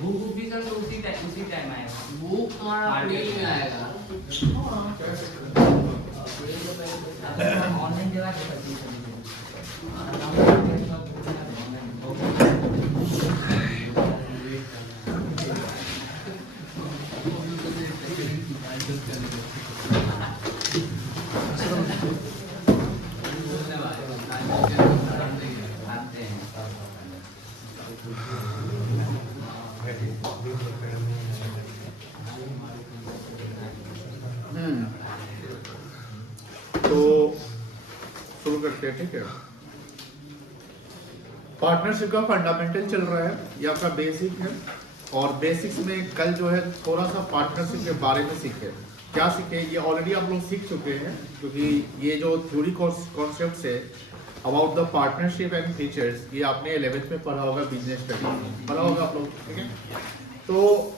Book भी sir उसी time आएगा। बुक तुम्हारा फ्री में आएगा। ऑनलाइन जगह पे करती है। तो शुरू करते हैं, ठीक है। पार्टनरशिप का फंडामेंटल चल रहा है, ये आपका बेसिक है। और बेसिक्स में कल जो है थोड़ा सा पार्टनरशिप के बारे में सीखे। क्या सीखे, ये ऑलरेडी आप लोग सीख चुके हैं, क्योंकि ये जो थ्योरी कॉन्सेप्ट है about the partnership and features, ये आपने 11th में पढ़ा होगा, बिजनेस स्टडी पढ़ा होगा आप लोग, ठीक है। तो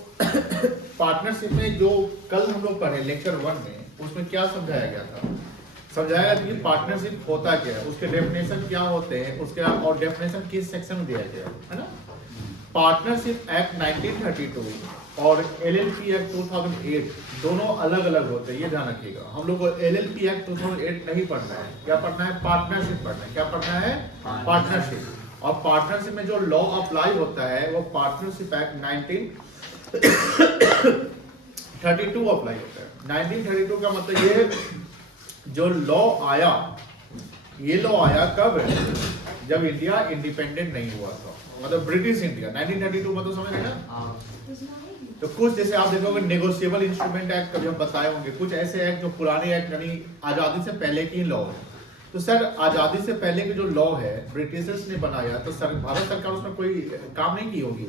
पार्टनरशिप में जो कल हम लोग पढ़े लेक्चर 1 में, उसमें क्या समझाया गया था? समझाया कि पार्टनरशिप होता क्या है, उसके डेफिनेशन क्या होते हैं, उसके और डेफिनेशन किस सेक्शन में दिया गया है ना। पार्टनरशिप एक्ट 1932 और एलएलपी एक्ट 2008 दोनों अलग अलग होते हैं, ये ध्यान रखिएगा। हम लोग को एलएलपी एक्ट 2008 नहीं पढ़ना है, क्या पढ़ना है? पार्टनरशिप पढ़ना है। क्या पढ़ना है? पार्टनरशिप। और पार्टनरशिप में जो लॉ अप्लाई होता है वो पार्टनरशिप एक्ट 1932 अप्लाई होता है। 1932 का मतलब ये जो लॉ आया, ये लॉ आया कब है? जब इंडिया इंडिपेंडेंट नहीं हुआ था, मतलब ब्रिटिश इंडिया। 1932 मतलब समझ रहे ना। तो कुछ जैसे आप देखोगे नेगोशिएबल इंस्ट्रूमेंट एक्ट कभी हम बताए होंगे, कुछ ऐसे एक्ट जो पुराने एक्ट यानी आजादी से पहले की लॉ है। तो सर आजादी से पहले की जो लॉ है ब्रिटिशर्स ने बनाया, तो भारत सरकार उसमें कोई काम नहीं की होगी,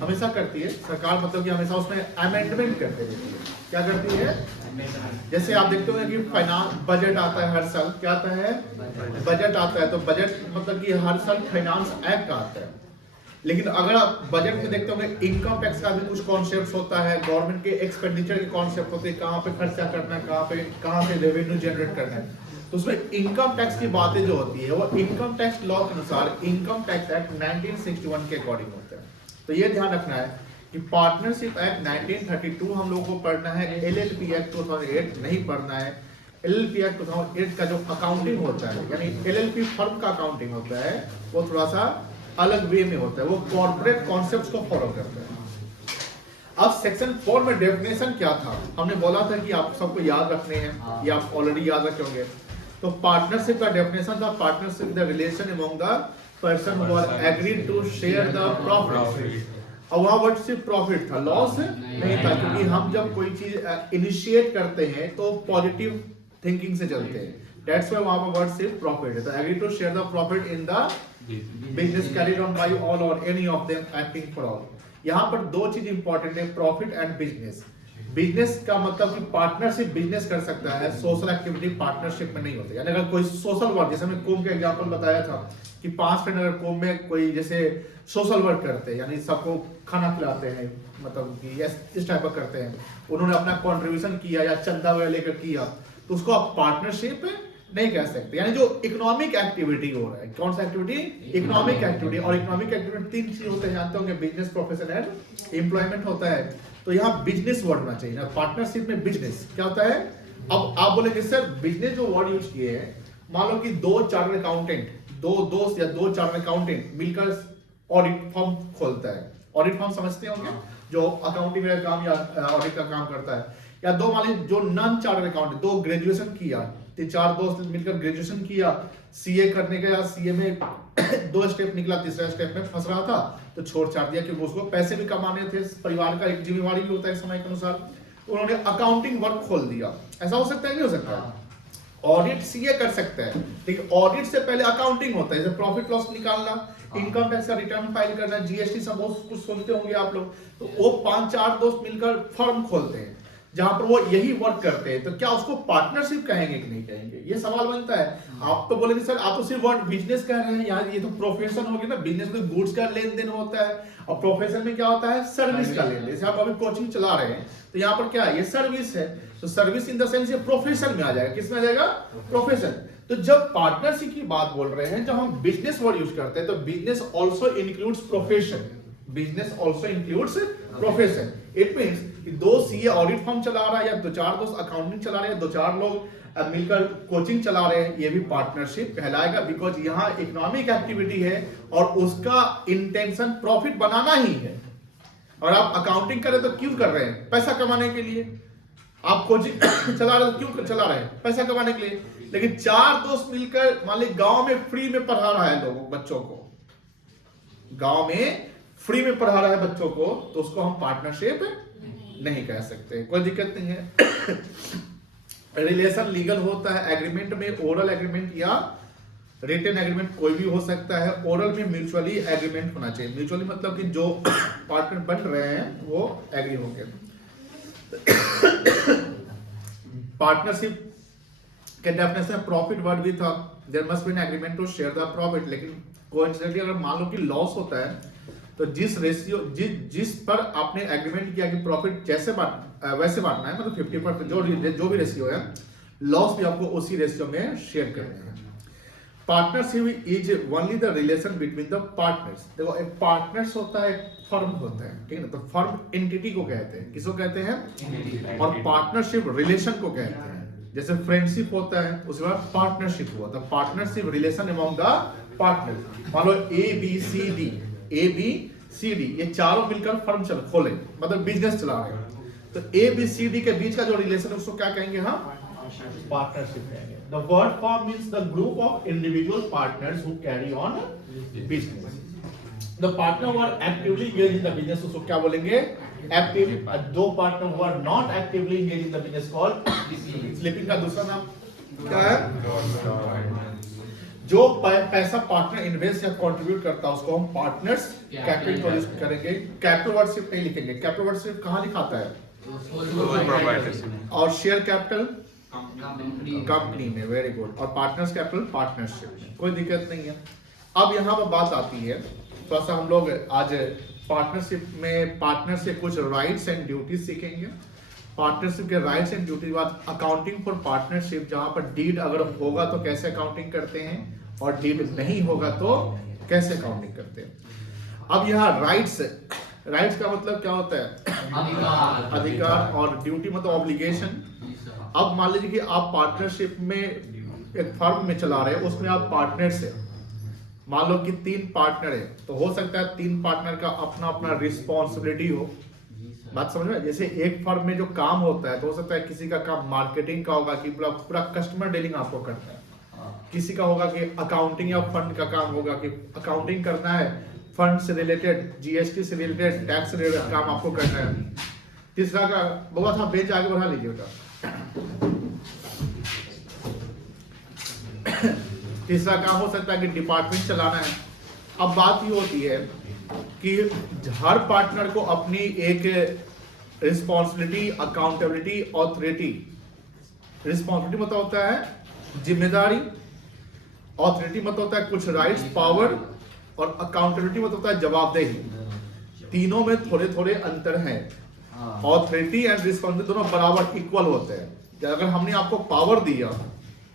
हमेशा करती है सरकार, मतलब कि हमेशा उसमें अमेंडमेंट करते रहती है। क्या करती है? जैसे आप देखते हो कि फाइनेंस बजट आता है हर साल, क्या आता है? बजट आता है। तो बजट मतलब कि हर साल फाइनेंस एक्ट आता है। लेकिन अगर आप बजट में देखते होंगे इनकम टैक्स का भी कुछ कॉन्सेप्ट होता है, गवर्नमेंट के एक्सपेंडिचर के कॉन्सेप्ट होते हैं, कहाँ पे खर्चा करना है, कहाँ पे रेवेन्यू जनरेट करना है। तो उसमें इनकम टैक्स की बातें जो होती है वो इनकम टैक्स लॉ के अनुसार इनकम टैक्स एक्ट 1961 के अकॉर्डिंग होता है। तो ये ध्यान रखना है कि पार्टनरशिप एक्ट 1932 हम लोगों को पढ़ना है, एलएलपी एक्ट 2008 नहीं पढ़ना है। एलएलपी एक्ट 2008 का जो अकाउंटिंग होता है, यानी एलएलपी फर्म का अकाउंटिंग होता है, वो थोड़ा सा अलग वे में होता है, वो कॉर्पोरेट कॉन्सेप्ट्स को फॉलो करता है। अब सेक्शन 4 में डेफिनेशन क्या था? हमने बोला था कि आप सबको याद रखने हैं, ये आप ऑलरेडी याद रखे होंगे। तो पार्टनरशिप का डेफिनेशन था, partnership the relation among the person who are agreed to share the profit. और वहां वर्ड सिर्फ प्रॉफिट था, लॉस नहीं था, क्योंकि हम जब कोई चीज इनिशिएट करते हैं तो पॉजिटिव थिंकिंग से चलते हैं। दैट्स व्हाई वहां पर वर्ड सिर्फ प्रॉफिट है। तो agree to share the profit in the business carried on by all और any of them acting for all. यहाँ पर दो चीज इंपॉर्टेंट है, प्रॉफिट एंड बिजनेस। बिजनेस का मतलब कि पार्टनरशिप बिजनेस कर सकता है, सोशल एक्टिविटी पार्टनरशिप में नहीं होती। यानी अगर कोई सोशल वर्क, जैसे मैं कोम के एग्जांपल बताया था कि 5 फ्रेंड अगर कोम में कोई जैसे सोशल वर्क करते हैं, यानी सबको खाना खिलाते हैं, मतलब कि इस टाइप का करते हैं, उन्होंने अपना कंट्रीब्यूशन किया या चंदा वगैरह लेकर किया, तो उसको आप पार्टनरशिप नहीं कह सकते। यानी जो इकोनॉमिक एक्टिविटी हो रहा है, कौन सा एक्टिविटी? Economic activity. और इकोनॉमिक एक्टिविटी 3 चीज होते हैं, जानते होंगे, बिजनेस, प्रोफेशन एंड एम्प्लॉयमेंट होता है। तो यहाँ बिजनेस वर्ड होना चाहिए। पार्टनरशिप में बिजनेस क्या होता है? अब आप बोलेंगे सर बिजनेस जो वर्ड यूज किए हैं, मान लो कि 2 चार्टर्ड अकाउंटेंट, 2 दोस्त या 2 चार्टर्ड अकाउंटेंट मिलकर ऑडिट फर्म खोलता है। ऑडिट फर्म समझते होंगे, जो अकाउंटिंग का काम या ऑडिट का काम करता है। या 2 मान लीजिए जो नॉन चार्टर्ड अकाउंटेंट, 2 ग्रेजुएशन किया, 3-4 दोस्त मिलकर ग्रेजुएशन किया, सीए करने का, या सीए में 2 स्टेप निकला, तीसरा स्टेप में फंस रहा था तो छोड़ छाड़ दिया, क्योंकि उसको पैसे भी कमाने थे, परिवार का एक जिम्मेवारी भी होता है समय के अनुसार। उन्होंने अकाउंटिंग वर्क खोल दिया। ऐसा हो सकता है, नहीं हो सकता? ऑडिट सीए कर सकता है, लेकिन ऑडिट से पहले अकाउंटिंग होता है, जैसे प्रॉफिट लॉस निकालना, इनकम टैक्स का रिटर्न फाइल करना, जीएसटी सब कुछ सुनते होंगे आप लोग। तो वो 5-4 दोस्त मिलकर फर्म खोलते हैं जहां पर वो यही वर्क करते हैं। तो क्या उसको पार्टनरशिप कहेंगे कि नहीं कहेंगे? ये सवाल बनता है। आप तो बोलेंगे सर आप तो सिर्फ वर्ड बिजनेस कह रहे हैं, यार ये तो प्रोफेशन हो गया ना। बिजनेस में गुड्स का लेन देन होता है, और प्रोफेशन में क्या होता है? सर्विस का लेन देन। जैसे आप अभी कोचिंग चला रहे हैं, तो यहाँ पर क्या है? ये सर्विस है। तो सर्विस इन द सेंस ये प्रोफेशन में आ जाएगा। किस में आ जाएगा? प्रोफेशन। तो जब पार्टनरशिप की बात बोल रहे हैं, जब हम बिजनेस वर्ड यूज करते हैं, तो business also includes profession. Business also includes profession. It means कि दो सीए ऑडिट फर्म चला रहा है, या दो चार दोस्त अकाउंटिंग चला रहे हैं, दो चार लोग मिलकर कोचिंग चला रहे हैं, ये भी पार्टनरशिप कहलाएगा। बिकॉज यहाँ इकोनॉमिक एक्टिविटी है और उसका इंटेंशन प्रॉफिट बनाना ही है। और आप अकाउंटिंग करें तो क्यों कर रहे हैं? पैसा कमाने के लिए। आप कोचिंग चला रहे हो, क्यों चला रहे हैं? पैसा कमाने के लिए। लेकिन चार दोस्त मिलकर मान लीजिए गांव में फ्री में पढ़ा रहा है लोगों बच्चों को, गांव में फ्री में पढ़ा रहा है बच्चों को, तो उसको हम पार्टनरशिप नहीं कह सकते, कोई दिक्कत नहीं है। रिलेशन लीगल होता है, एग्रीमेंट में ओरल एग्रीमेंट या रिटन एग्रीमेंट कोई भी हो सकता है। ओरल में म्यूचुअली एग्रीमेंट होना चाहिए। म्यूचुअली मतलब कि जो पार्टनर बन रहे हैं वो एग्री होंगे। पार्टनरशिप के डेफिनेशन प्रॉफिट वर्ड भी था, there must be an agreement to share the profit. लेकिन कोइंसिडेंटली अगर मान लो कि लॉस होता है तो जिस रेशियो जिस पर आपने एग्रीमेंट किया कि प्रॉफिट जैसे वैसे बांटना है, मतलब 50% जो भी रेशियो है, लॉस भी आपको उसी रेशियो में शेयर करना है। Partnership is only the relation between the partners. देखो एक पार्टनर्स होता है, एक फर्म होता है, ठीक है ना। तो फर्म एंटिटी को कहते हैं, किसको कहते हैं? और पार्टनरशिप रिलेशन को कहते हैं। जैसे फ्रेंडशिप होता है उसके बाद पार्टनरशिप हुआ, तो partnership relation among the partners. मान लो ए बी सी डी ये चारों मिलकर फर्म खोले, मतलब बिजनेस चला रहे हैं, तो ए बी सी डी के बीच का जो रिलेशन है उसको क्या कहेंगे? हम पार्टनरशिप कहेंगे। The word form means the group of individual partners who carry on business. The partner who are actively engaged in the business उसको क्या बोलेंगे? Active. दो partner who are not actively engaged in the business called sleeping का दूसरा नाम क्या है? जो पैसा पार्टनर इन्वेस्ट या कंट्रीब्यूट करता है उसको हम पार्टनर्स कैपिटल करेंगे। कैपिटल वर्डशिप नहीं लिखेंगे। कैपिटल वर्डशिप कहाँ लिखाता है? और शेयर कैपिटल कंपनी में। Very good. और पार्टनर्स कैपिटल पार्टनरशिप में, कोई दिक्कत नहीं है। अब यहाँ पर बात आती है, थोड़ा सा हम लोग आज पार्टनरशिप में पार्टनर से कुछ राइट्स एंड ड्यूटीज सीखेंगे। पार्टनरशिप के राइट्स एंड ड्यूटी बाद अकाउंटिंग फॉर पार्टनरशिप, जहां पर डीड अगर होगा तो कैसे अकाउंटिंग करते हैं और डीड नहीं होगा तो कैसे अकाउंटिंग करते हैं। अब यहाँ राइट्स का मतलब क्या होता है? अधिकार। और ड्यूटी मतलब ऑब्लिगेशन। अब मान लीजिए कि आप पार्टनरशिप में एक फर्म में चला रहे हैं, उसमें आप पार्टनर से मान लो कि 3 पार्टनर है, तो हो सकता है 3 पार्टनर का अपना अपना रिस्पॉन्सिबिलिटी हो। बात समझ में? जैसे एक फर्म में जो काम होता है तो हो सकता है किसी का काम मार्केटिंग का होगा कि पूरा कस्टमर डीलिंग आपको करना है, किसी का होगा कि अकाउंटिंग या फंड का काम होगा कि अकाउंटिंग करना है, फंड से रिलेटेड, जीएसटी से रिलेटेड, टैक्स से रिलेटेड काम आपको करना है। तीसरा का बहुत था, बेंच आगे बढ़ा लीजिए बेटा। तीसरा काम हो सकता है कि डिपार्टमेंट चलाना है। अब बात ये होती है कि हर पार्टनर को अपनी एक रिस्पॉन्सिबिलिटी, अकाउंटेबिलिटी, ऑथोरिटी। रिस्पॉन्सिबिलिटी मतलब होता है जिम्मेदारी, ऑथोरिटी मतलब होता है कुछ राइट्स, पावर, और अकाउंटेबिलिटी मतलब होता है जवाबदेही। तीनों में थोड़े थोड़े अंतर हैं। ऑथोरिटी एंड रिस्पॉन्सिबिलिटी दोनों बराबर इक्वल होते हैं। अगर हमने आपको पावर दिया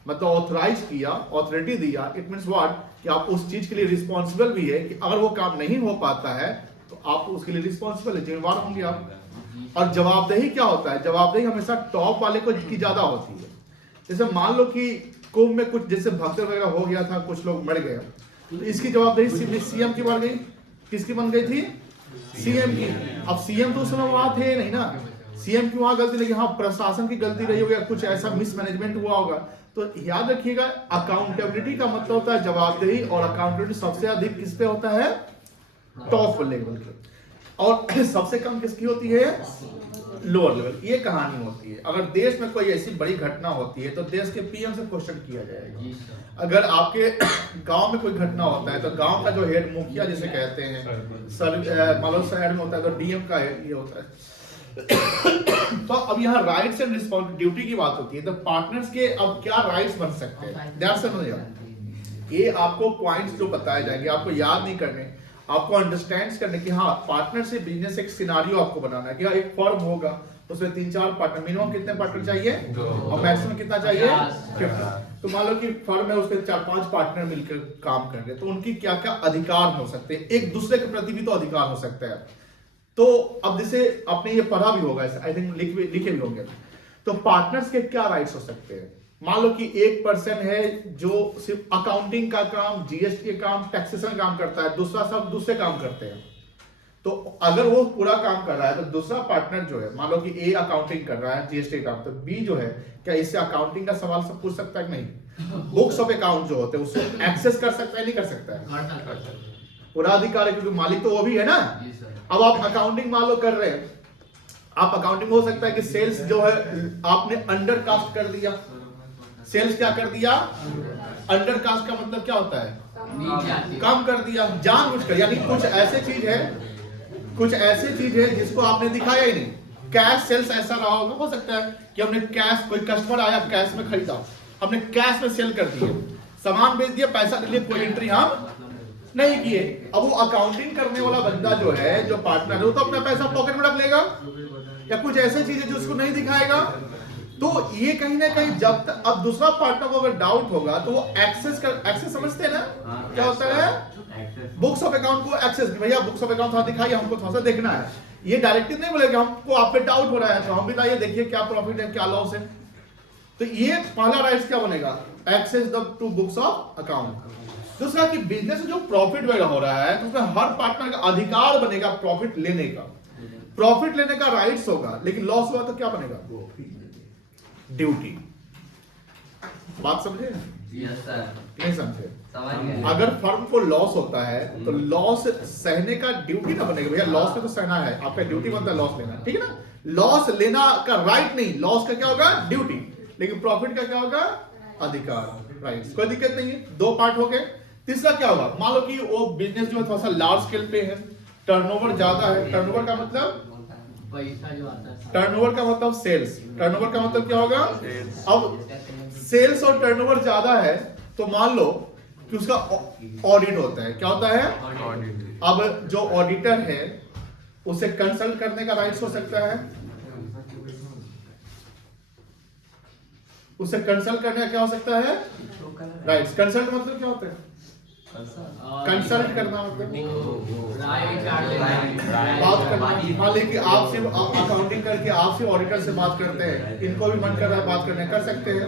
मतलब ऑथराइज किया, ऑथोरिटी दिया, इट मींस व्हाट कि आप उस चीज के लिए रिस्पॉन्सिबल भी है कि अगर वो काम नहीं हो पाता है तो आप उसके लिए रिस्पॉन्सिबल है, जिम्मेवार होंगे आप। और जवाबदेही क्या होता है? जवाबदेही हमेशा टॉप वाले को की ज्यादा होती है। जैसे मान लो कि कुंभ में कुछ जैसे भक्तों वगैरह हो गया था, कुछ लोग मर गए, तो इसकी जवाबदेही सीएम की बन गई। किसकी बन गई थी? सीएम की। अब सीएम तो उस समय वहां थे नहीं ना, सीएम की वहां गलती लगी, हाँ प्रशासन की गलती रही होगी, कुछ ऐसा मिसमैनेजमेंट हुआ होगा। तो याद रखिएगा अकाउंटेबिलिटी का मतलब होता है जवाबदेही, और अकाउंटेबिलिटी सबसे अधिक किस पे होता है? टॉप लेवल के। और सबसे कम किसकी होती है? Lower level. ये कहानी होती है। अगर देश में कोई ऐसी बड़ी घटना होती है तो देश के पीएम से क्वेश्चन किया जाएगा। अगर आपके गांव में कोई घटना होता है तो गांव का जो हेड, मुखिया जिसे कहते हैं, मान लो शहर में होता है तो डीएम का हेड ये होता है। तो अब यहाँ राइट्स एंड रिस्पॉन्सिबिलिटी की बात होती है, तो पार्टनर्स के अब क्या राइट्स बन सकते हैं, ध्यान से समझिए। ये आपको पॉइंट्स जो बताए जाएंगे आपको याद नहीं करने। आपको अंडरस्टैंड करने की, हाँ पार्टनरशिप बिजनेस एक सिनारियो आपको बनाना है कि हाँ, एक फर्म होगा तो उसमें 3-4 पार्टनर, मिनिमम कितने पार्टनर चाहिए और मैक्सिमम कितना चाहिए 50। तो मान लो कि फर्म है उसके 4-5 पार्टनर मिलकर काम कर रहे हैं, तो उनकी क्या क्या अधिकार हो सकते हैं, एक दूसरे के प्रति भी तो अधिकार हो सकता है। तो अब जैसे आपने ये पढ़ा भी होगा, आई थिंक लिखे भी होंगे, तो पार्टनर्स के क्या राइट्स हो सकते हैं। मान लो कि एक पर्सन है जो सिर्फ अकाउंटिंग का काम, जीएसटी का काम, टैक्सेशन काम करता है, दूसरा सब दूसरे काम करते हैं। तो अगर वो पूरा काम कर रहा है तो दूसरा पार्टनर जो है, मान लो कि ए अकाउंटिंग कर रहा है, जीएसटी काम, तो बी जो है क्या इससे अकाउंटिंग का सवाल सब पूछ सकता है कि नहीं। बुक्स ऑफ अकाउंट जो होते हैं उसको एक्सेस कर सकता है, नहीं कर सकता है, पूरा अधिकार है क्योंकि मालिक तो वो भी है ना। अब आप अकाउंटिंग मान लो कर रहे हैं, आप अकाउंटिंग हो सकता है कि सेल्स जो है आपने अंडर कास्ट कर दिया। सेल्स क्या कर दिया, अंडर कास्ट का मतलब क्या होता है, कम कर दिया जानबूझकर, यानी कुछ ऐसे चीज है, कुछ ऐसे चीज है जिसको आपने दिखाया ही नहीं। कैश सेल्स ऐसा रहा होगा, हो सकता है कि हमने कैश, कोई कस्टमर आया कैश में खरीदा, हमने कैश में सेल कर दिए, सामान बेच दिया, पैसा के लिए कोई एंट्री हम नहीं किए। अब वो अकाउंटिंग करने वाला बंदा जो है, जो पार्टनर है, वो तो अपना पैसा पॉकेट में रख लेगा, या कुछ ऐसे चीज है जो उसको नहीं दिखाएगा। तो ये कहीं ना कहीं जब तक अब दूसरा पार्टनर को अगर डाउट होगा तो वो एक्सेस समझते हैं ना, क्या होता है बुक्स ऑफ अकाउंट को एक्सेस, भैया बुक्स ऑफ अकाउंट थोड़ा दिखाइए, हमको थोड़ा सा देखना है। ये डायरेक्टली नहीं बोलेगा हमको आप पे डाउट हो रहा है तो हम बताइए, देखिए क्या प्रॉफिट है क्या लॉस है। तो ये पहला राइट्स क्या बनेगा, access the to books of account. दूसरा कि बिजनेस में जो प्रॉफिट वगैरह हो रहा है तो उसमें हर पार्टनर का अधिकार बनेगा प्रॉफिट लेने का, प्रॉफिट लेने का राइट्स होगा। लेकिन लॉस हुआ तो क्या बनेगा, ड्यूटी। बात समझे, यस सर, नहीं समझे। समझ गए। अगर फर्म को लॉस होता है तो लॉस सहने का ड्यूटी ना बनेगा, भैया लॉस में तो सहना है, आपका ड्यूटी बनता है लॉस लेना, ठीक है ना। लॉस लेना का राइट नहीं, लॉस का क्या होगा ड्यूटी, लेकिन प्रॉफिट का क्या होगा अधिकार, राइट्स। कोई दिक्कत नहीं है, दो पार्ट हो गए। तीसरा क्या होगा, मान लो कि वो बिजनेस जो है थोड़ा सा लार्ज स्केल पे है, टर्नओवर ज्यादा है। टर्नओवर का मतलब पैसा जो आता है, टर्नओवर का मतलब सेल्स, टर्नओवर का मतलब क्या होगा। अब सेल्स और टर्नओवर ज्यादा है तो मान लो कि उसका ऑडिट होता है, क्या होता है। अब जो ऑडिटर है उसे कंसल्ट करने का राइट्स हो सकता है, उसे कंसल्ट करने का क्या हो सकता है राइट्स। कंसल्ट मतलब क्या होता है, कंसल्ट करना मतलब बात करना। मान लीजिए कि आप सिर्फ अकाउंटिंग करके आप सिर्फ ऑडिटर से बात करते हैं, इनको भी मन कर रहा है बात करने, कर सकते हैं।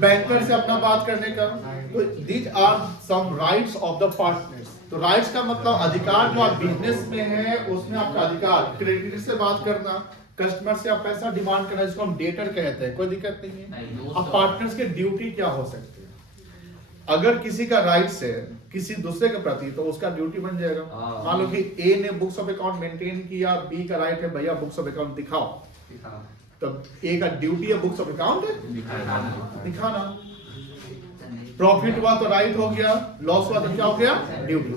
बैंकर से अपना बात करने का, तो these are some rights of the partners. तो राइट्स का मतलब अधिकार, जो आप बिजनेस में है उसमें आपका अधिकार, क्रेडिटर से बात करना, कस्टमर से आप पैसा डिमांड करना, जिसको हम डेटर कहते हैं, कोई दिक्कत नहीं है। अब पार्टनर्स के ड्यूटी क्या हो सकती है, अगर किसी का राइट्स है किसी दूसरे के प्रति तो उसका ड्यूटी बन जाएगा। मान लो कि ए ने बुक्स ऑफ अकाउंट मेंटेन किया, बी का राइट है भैया बुक्स ऑफ अकाउंट दिखाओ, तब ए का ड्यूटी है बुक्स ऑफ अकाउंट दिखाना। प्रॉफिट हुआ तो राइट हो गया, लॉस हुआ तो क्या हो गया ड्यूटी।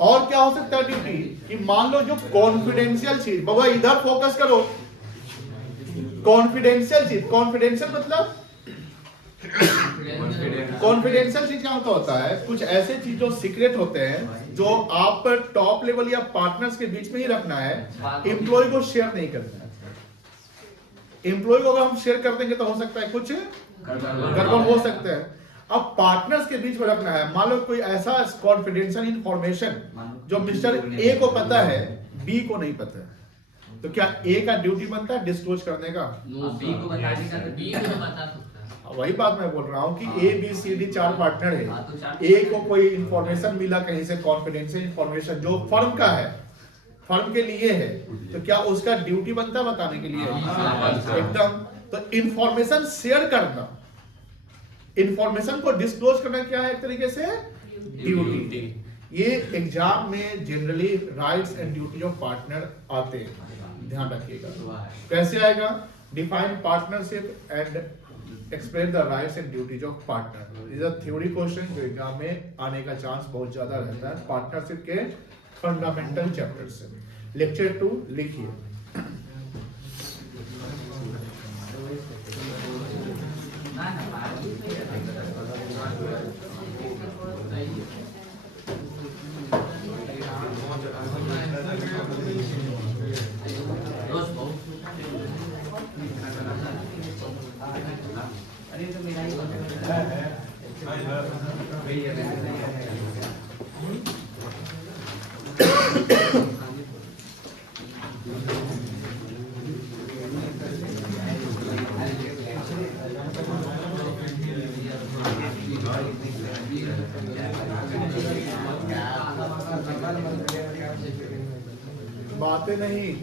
और क्या हो सकता है ड्यूटी, कि मान लो जो कॉन्फिडेंशियल चीज, बाबा इधर फोकस करो, कॉन्फिडेंशियल चीज, कॉन्फिडेंशियल मतलब कॉन्फिडेंशियल चीज क्या होता है, कुछ ऐसे चीज जो सीक्रेट होते हैं जो आप पर टॉप लेवल या पार्टनर्स के बीच में ही रखना है, एम्प्लॉय को शेयर नहीं करना है। एम्प्लॉय को अगर हम शेयर कर देंगे तो हो सकता है कुछ गड़बड़ हो सकता है। अब पार्टनर्स के बीच में रखना है, मान लो कोई ऐसा कॉन्फिडेंशियल इंफॉर्मेशन जो मिस्टर ए को पता है बी को नहीं पता है, तो क्या ए का ड्यूटी बनता है डिस्क्लोज करने का, बी को बताने का, बी को बता सकता है। वही बात मैं बोल रहा हूँ कि A B C D 4 partner है, ए को कोई इंफॉर्मेशन मिला कहीं से, कॉन्फिडेंशियल इंफॉर्मेशन जो फर्म का है, फर्म के लिए है, तो क्या उसका ड्यूटी बनता है बताने के लिए एकदम। तो इंफॉर्मेशन शेयर करना, इंफॉर्मेशन को डिस्क्लोज करना क्या है, एक तरीके से ड्यूटी। ये एग्जाम में generally rights and duty of partner आते हैं, ध्यान रखिएगा। कैसे आएगा, define partnership and explain the rights and duties of partner. Is a theory question जो एग्जाम में आने का चांस बहुत ज्यादा रहता है, पार्टनरशिप के फंडामेंटल चैप्टर से। लेक्चर 2 लिखिए। बातें नहीं,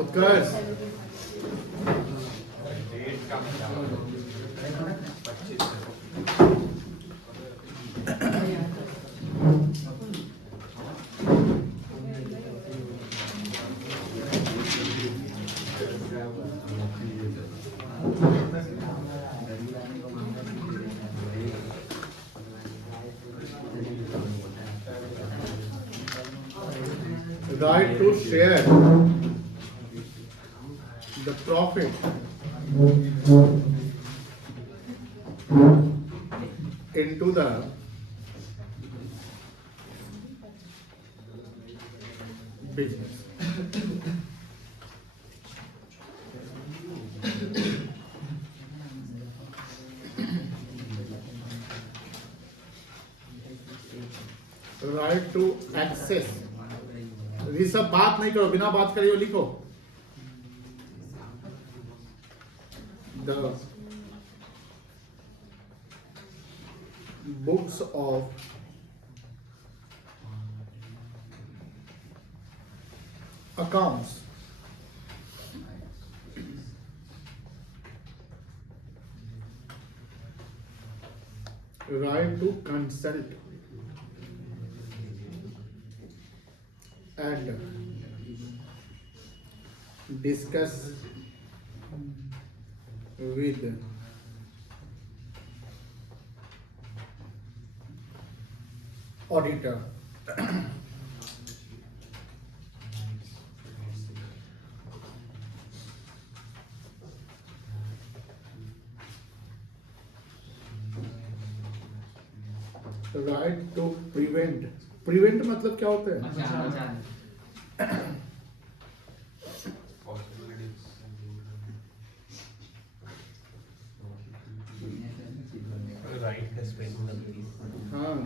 उत्कर्ष right to share the profit into the business. Right to access. ये सब बात नहीं करो, बिना बात करे लिखो। The books of accounts right to consult and discuss with auditor. Right to prevent. Prevent मतलब क्या होता है? हाँ,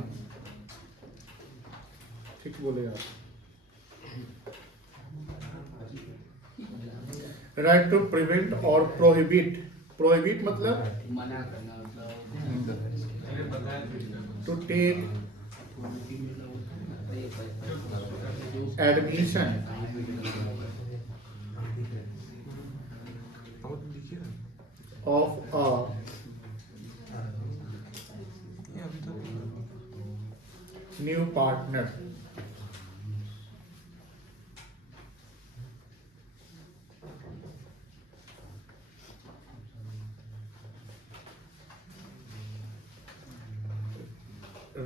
ठीक बोले आप। राइट टू प्रिवेंट और प्रोहिबिट। प्रोहिबिट मतलब मना करना, मतलब to take admission of a new partner.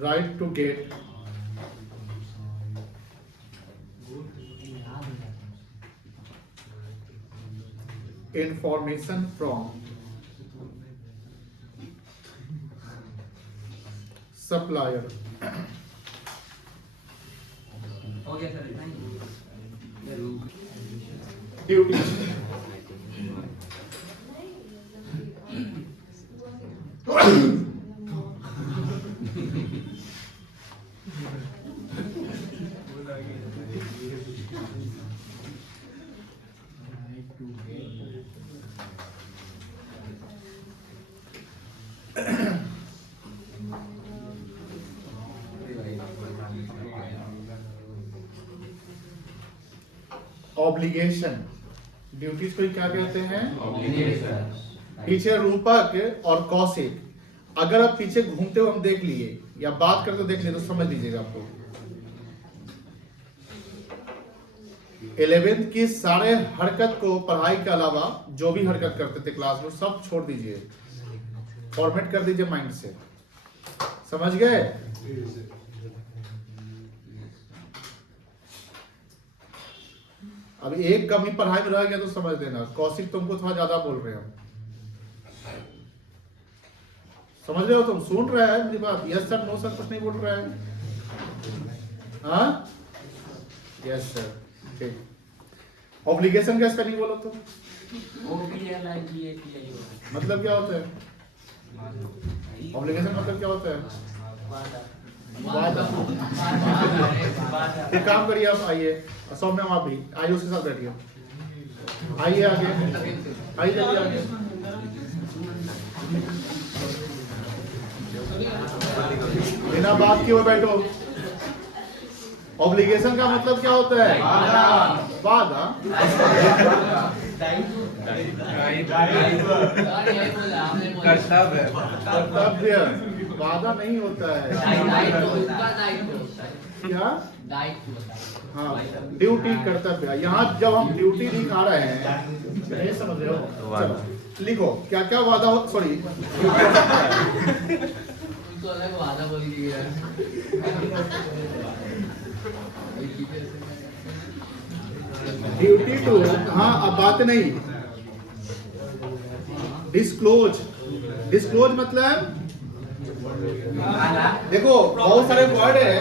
Right to get information from supplier. हो गया सर, इतना ही। Duty. ऑब्लिगेशन। ड्यूटीज को क्या कहते हैं? पीछे रूपक और कौशिक। अगर आप पीछे घूमते हुए हम देख लिए या बात करते देख लिए तो समझ लीजिएगा आपको। 11th की सारे हरकत को, पढ़ाई के अलावा जो भी हरकत करते थे क्लास में, सब छोड़ दीजिए, फॉर्मेट कर दीजिए माइंड से। समझ गए? अब एक कमी पढ़ाई में रह गया तो समझ लेना, कौशिक तुमको थोड़ा ज्यादा बोल रहे हो, समझ रहे हो तुम, सुन रहे हैं मेरी बात, यस सर नो सर कुछ नहीं बोल रहा है, हाँ यस सर ठीक। ऑब्लिगेशन का स्पेलिंग बोलो तुम, मतलब क्या होता है ऑब्लिगेशन, मतलब क्या होता है? वादा। एक काम करिए आप आइए, सौम्य आप भी आइए, उसके साथ बैठिए, आइए आगे, आइए जल्दी आगे। बिना बात किए बैठो। ऑब्लिगेशन का मतलब क्या होता है? वादा। कर्तव्य, वादा नहीं होता है, क्या? हाँ ड्यूटी, कर्तव्य। यहाँ जब हम ड्यूटी दिखा रहे हैं, नहीं समझ रहे हो, चलो लिखो क्या क्या वादा हो, सॉरी तो अलग वादा बोल दिया। ड्यूटी टू, हाँ अब बात नहीं, डिस्क्लोज। डिस्क्लोज मतलब देखो बहुत सारे वर्ड है,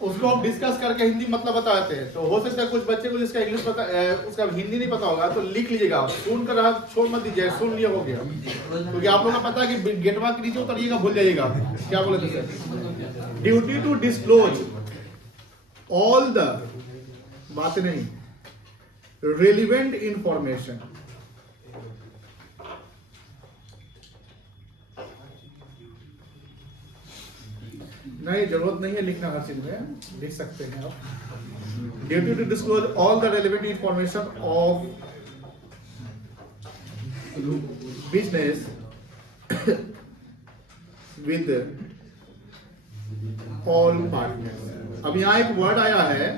उसको हम डिस्कस करके हिंदी मतलब बताते हैं, तो हो सकता है कुछ बच्चे को जिसका इंग्लिश पता, उसका हिंदी नहीं पता होगा, तो लिख लीजिएगा, सुन कर आप छोड़ मत दीजिए, सुन लिया हो गया, क्योंकि आप लोगों को पता है कि गेटवा के नीचे उतरिएगा भूल जाइएगा क्या बोले थे sir. Duty to disclose all the, बात नहीं, रेलिवेंट इंफॉर्मेशन, नहीं जरूरत नहीं है लिखना हर चीज में, लिख सकते हैं आप। Duty to disclose all the relevant information of business with all partners. अब यहाँ एक वर्ड आया है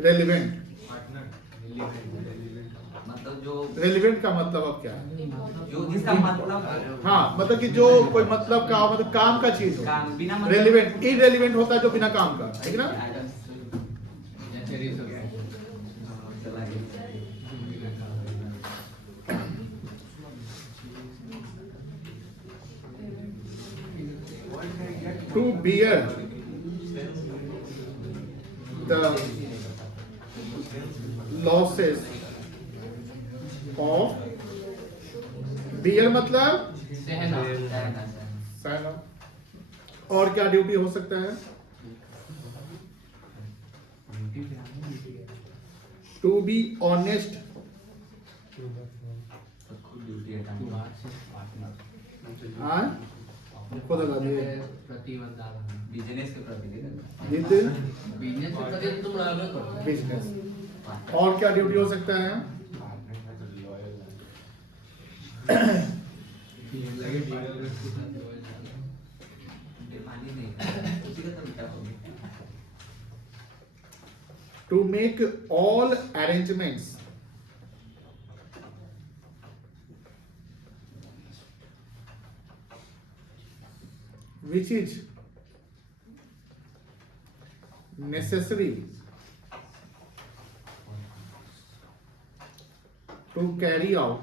रेलिवेंट, मतलब जो रेलिवेंट का मतलब अब क्या है? जो जिसका मतलब, हाँ मतलब कि जो कोई मतलब का, मतलब काम का चीज हो, बिना मतलब, रेलिवेंट। इरेलिवेंट होता है जो बिना काम का, ठीक ना? To bear the losses of, bear मतलब सहना। और क्या ड्यूटी हो सकता है? टू बी ऑनेस्ट, खुद लगा दिए बिजनेस के प्रति बिजनेस के प्रति तुम रहबे करो। बिजनेस। और क्या ड्यूटी हो सकता है? To make all arrangements, which is necessary to carry out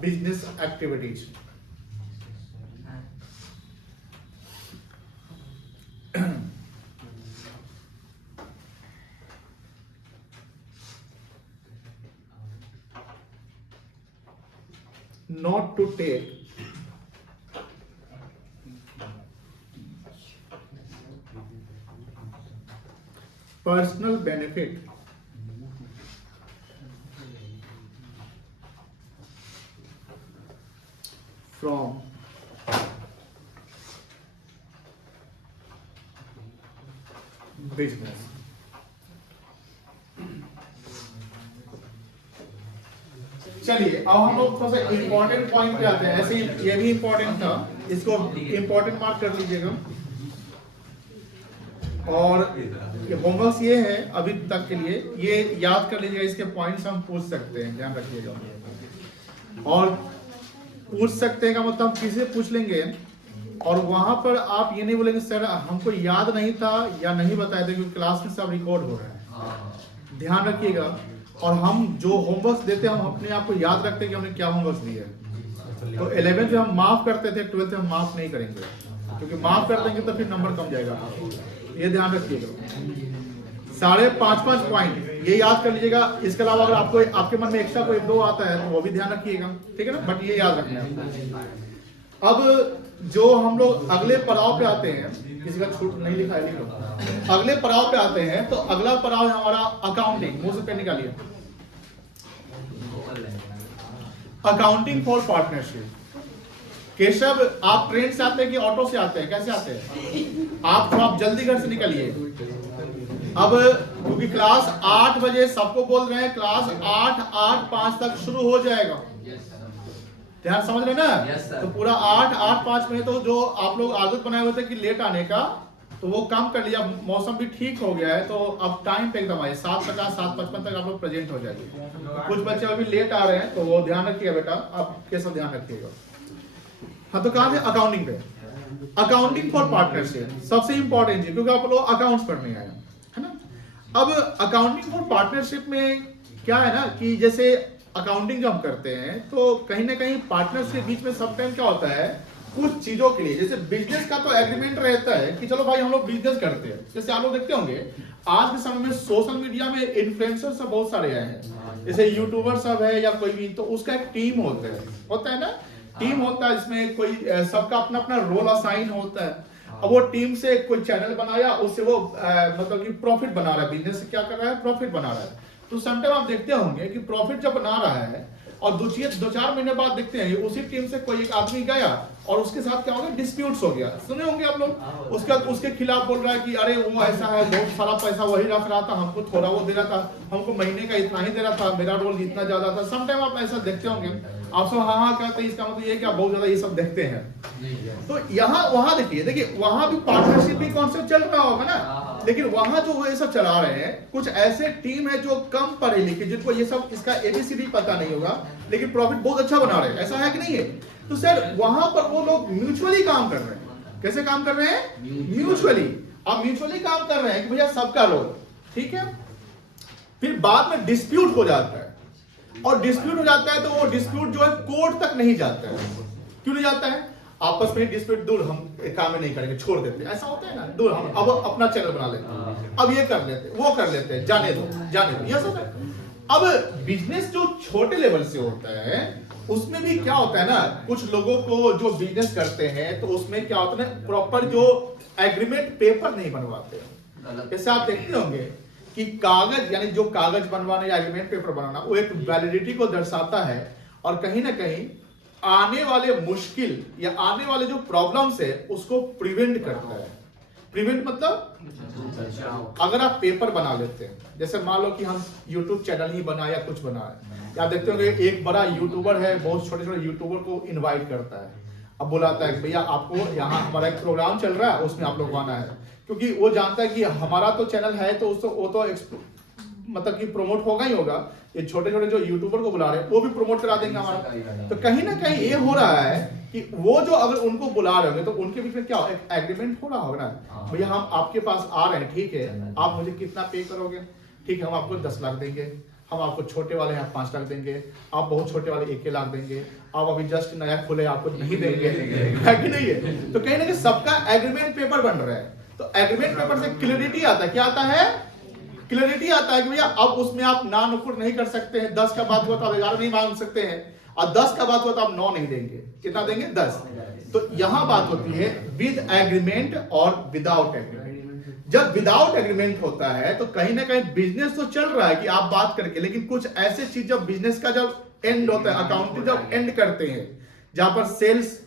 business activities. Not to take personal benefit from business. चलिए अब हम लोग थोड़ा सा इम्पोर्टेंट पॉइंट पे आते हैं। ऐसे ही ये भी इम्पोर्टेंट था, इसको इम्पोर्टेंट मार्क कर लीजिएगा। और ये होमवर्क ये है अभी तक के लिए, ये याद कर लीजिएगा, इसके पॉइंट्स हम पूछ सकते हैं, ध्यान रखिएगा। और पूछ सकते हैं का मतलब हम किसी से पूछ लेंगे, और वहां पर आप ये नहीं बोलेंगे सर हमको याद नहीं था या नहीं बताया था, क्योंकि क्लास में सब रिकॉर्ड हो रहा है। ध्यान रखिएगा। और हम जो होमवर्क देते हैं हम अपने आप को याद रखते हैं कि हमने क्या होमवर्क दिया है। तो 11th में हम माफ करते थे, 12th में हम माफ नहीं करेंगे, क्योंकि माफ कर देंगे तो फिर नंबर कम जाएगा। ये ध्यान रखिएगा। 5.5 पॉइंट ये याद कर लीजिएगा। इसके अलावा अगर आपको आपके मन में एक्स्ट्रा कोई 2 आता है तो वो भी ध्यान रखिएगा, ठीक है ना, बट ये याद रखना है। अब जो हम लोग अगले पड़ाव पे आते हैं, किसी का छूट नहीं लिखा है, लिखो। अगले पड़ाव पे आते हैं तो अगला पड़ाव है हमारा अकाउंटिंग। मुंह से पेन निकालिए। Accounting for partnership. केशव आप ट्रेन से आते हैं कि ऑटो से आते हैं, कैसे आते हैं आप? तो आप जल्दी घर से निकलिए। अब क्योंकि क्लास 8 बजे सबको बोल रहे हैं, क्लास 8:05 तक शुरू हो जाएगा। ध्यान समझ रहे ना? Yes, तो पूरा 8:05 में तो जो आप लोग आदत बनाए हुए थे कि लेट आने का, तो वो काम कर लिया। मौसम भी ठीक हो गया है तो अब टाइम पे एकदम आए 7:50 7:55 तक आप लोग प्रेजेंट हो जाएंगे। कुछ बच्चे अभी लेट आ रहे हैं तो वो ध्यान रखिएगा बेटा, आप कैसा ध्यान रखिएगा। हाँ, तो कहाँ थे? अकाउंटिंग पे। अकाउंटिंग फॉर पार्टनरशिप सबसे इंपॉर्टेंट है, क्योंकि आप लोग अकाउंट्स पढ़ने आए है ना। अब अकाउंटिंग फॉर पार्टनरशिप में क्या है ना कि जैसे अकाउंटिंग जब हम करते हैं तो कहीं ना कहीं पार्टनर्स के बीच में सब टाइम क्या होता है, कुछ चीजों के लिए, जैसे बिजनेस का तो एग्रीमेंट रहता है कि चलो भाई हम लोग बिजनेस करते हैं। जैसे आप लोग देखते होंगे आज के समय में सोशल मीडिया में इन्फ्लुएंसर सब बहुत सारे आए हैं, जैसे यूट्यूबर सब है या कोई भी, तो उसका एक टीम होता है ना, टीम होता है, इसमें कोई सबका अपना अपना रोल असाइन होता है। अब वो टीम से कोई चैनल बनाया, उससे वो मतलब कि प्रॉफिट बना रहा है, बिजनेस से क्या कर रहा है, प्रॉफिट बना रहा है। तो समटाइम आप देखते होंगे कि प्रॉफिट जब बना रहा है और 2-4 महीने बाद देखते हैं उसी टीम से कोई एक आदमी गया और उसके साथ क्या हो गया, डिस्प्यूट्स हो गया। सुने होंगे आप लोग, उसके खिलाफ बोल रहा है कि अरे वो ऐसा है, बहुत सारा पैसा वही रख रहा था, हमको थोड़ा वो दे रहा था, हमको महीने का इतना ही दे रहा था, मेरा रोल इतना ज्यादा था। समटाइम आप ऐसा देखते होंगे, आप सब हाँ कहते हैं, इसका मतलब ये क्या बहुत ज्यादा ये सब देखते हैं। तो यहाँ वहां देखिए वहां भी पार्टनरशिप भी कॉन्सेप्ट चल रहा होगा ना, लेकिन वहां जो ये सब चला रहे हैं कुछ ऐसे टीम है जो कम पढ़े लिखे, जिनको ये सब इसका ABCD पता नहीं होगा, लेकिन प्रॉफिट बहुत अच्छा बना रहे हैं। ऐसा है कि नहीं है? तो सर वहां पर वो लोग म्यूचुअली काम कर रहे हैं। कैसे काम कर रहे हैं? म्यूचुअली। अब म्यूचुअली काम कर रहे हैं कि भैया सबका रोल ठीक है। फिर बाद में डिस्प्यूट हो जाता है, और डिस्प्यूट हो जाता है तो वो डिस्प्यूट जो है कोर्ट तक नहीं जाता है। क्यों नहीं जाता है? आपस में डिस्प्यूट, दूर हम काम में नहीं करेंगे, छोड़ देते हैं, ऐसा होता है ना, दूर हम अब अपना चैनल बना लेते हैं, अब ये कर लेते हैं, वो कर लेते हैं, जाने दो, ये सब है। अब बिजनेस जो छोटे लेवल से होता है उसमें भी क्या होता है ना, कुछ लोगों को जो बिजनेस करते हैं तो उसमें क्या होता है, प्रॉपर जो एग्रीमेंट पेपर नहीं बनवाते। जैसे आप देखते होंगे कि कागज, यानी जो कागज बनवाना या एग्रीमेंट पेपर बनाना, वो एक वैलिडिटी को दर्शाता है, और कहीं ना कहीं आने वाले मुश्किल या आने वाले जो प्रॉब्लम्स है उसको प्रिवेंट करता है। प्रिवेंट मतलब अगर आप पेपर बना लेते हैं, जैसे मान लो कि हम YouTube चैनल ही बनाए या कुछ बनाए, या देखते होंगे एक बड़ा यूट्यूबर है, बहुत छोटे छोटे यूट्यूबर को इनवाइट करता है, अब बुलाता है कि भैया आपको यहाँ हमारा एक प्रोग्राम चल रहा है, उसमें आप लोग आना है, क्योंकि वो जानता है कि हमारा तो चैनल है तो उसको वो तो मतलब कि प्रमोट होगा ही होगा। ये छोटे छोटे जो यूट्यूबर को बुला रहे हैं वो भी प्रमोट करा देंगे हमारा। तो कहीं ना कहीं ये हो रहा है कि वो जो अगर उनको बुला रहे होंगे तो उनके बीच में क्या हो, एक एग्रीमेंट हो रहा होगा ना, भैया हम आपके पास आ रहे हैं, ठीक है, आप मुझे कितना पे करोगे, ठीक है, हम आपको 10 लाख देंगे, हम आपको छोटे वाले हैं 5 लाख देंगे, आप बहुत छोटे वाले 1 लाख देंगे, आप अभी जस्ट नया खुले आपको नहीं देंगे, है कि नहीं है? तो कहीं ना कहीं सबका एग्रीमेंट पेपर बन रहा है। तो एग्रीमेंट पेपर से क्लियरिटी आता है, क्या आता है? क्लियरिटी आता है कि भैया अब उसमें आप ना नुकुर नहीं कर सकते हैं, 10 का बात हुआ तो आप 11 नहीं मांग सकते हैं, और 10 का बात हुआ तो आप 9 नहीं देंगे। कितना देंगे? 10। तो यहां बात होती है विद एग्रीमेंट और विदाउट एग्रीमेंट। जब विदाउट एग्रीमेंट होता है तो कहीं ना कहीं बिजनेस तो चल रहा है कि आप बात करके, लेकिन कुछ ऐसे चीज जब बिजनेस का जब एंड होता है, अकाउंटिंग जब एंड करते हैं, जहां पर सेल्स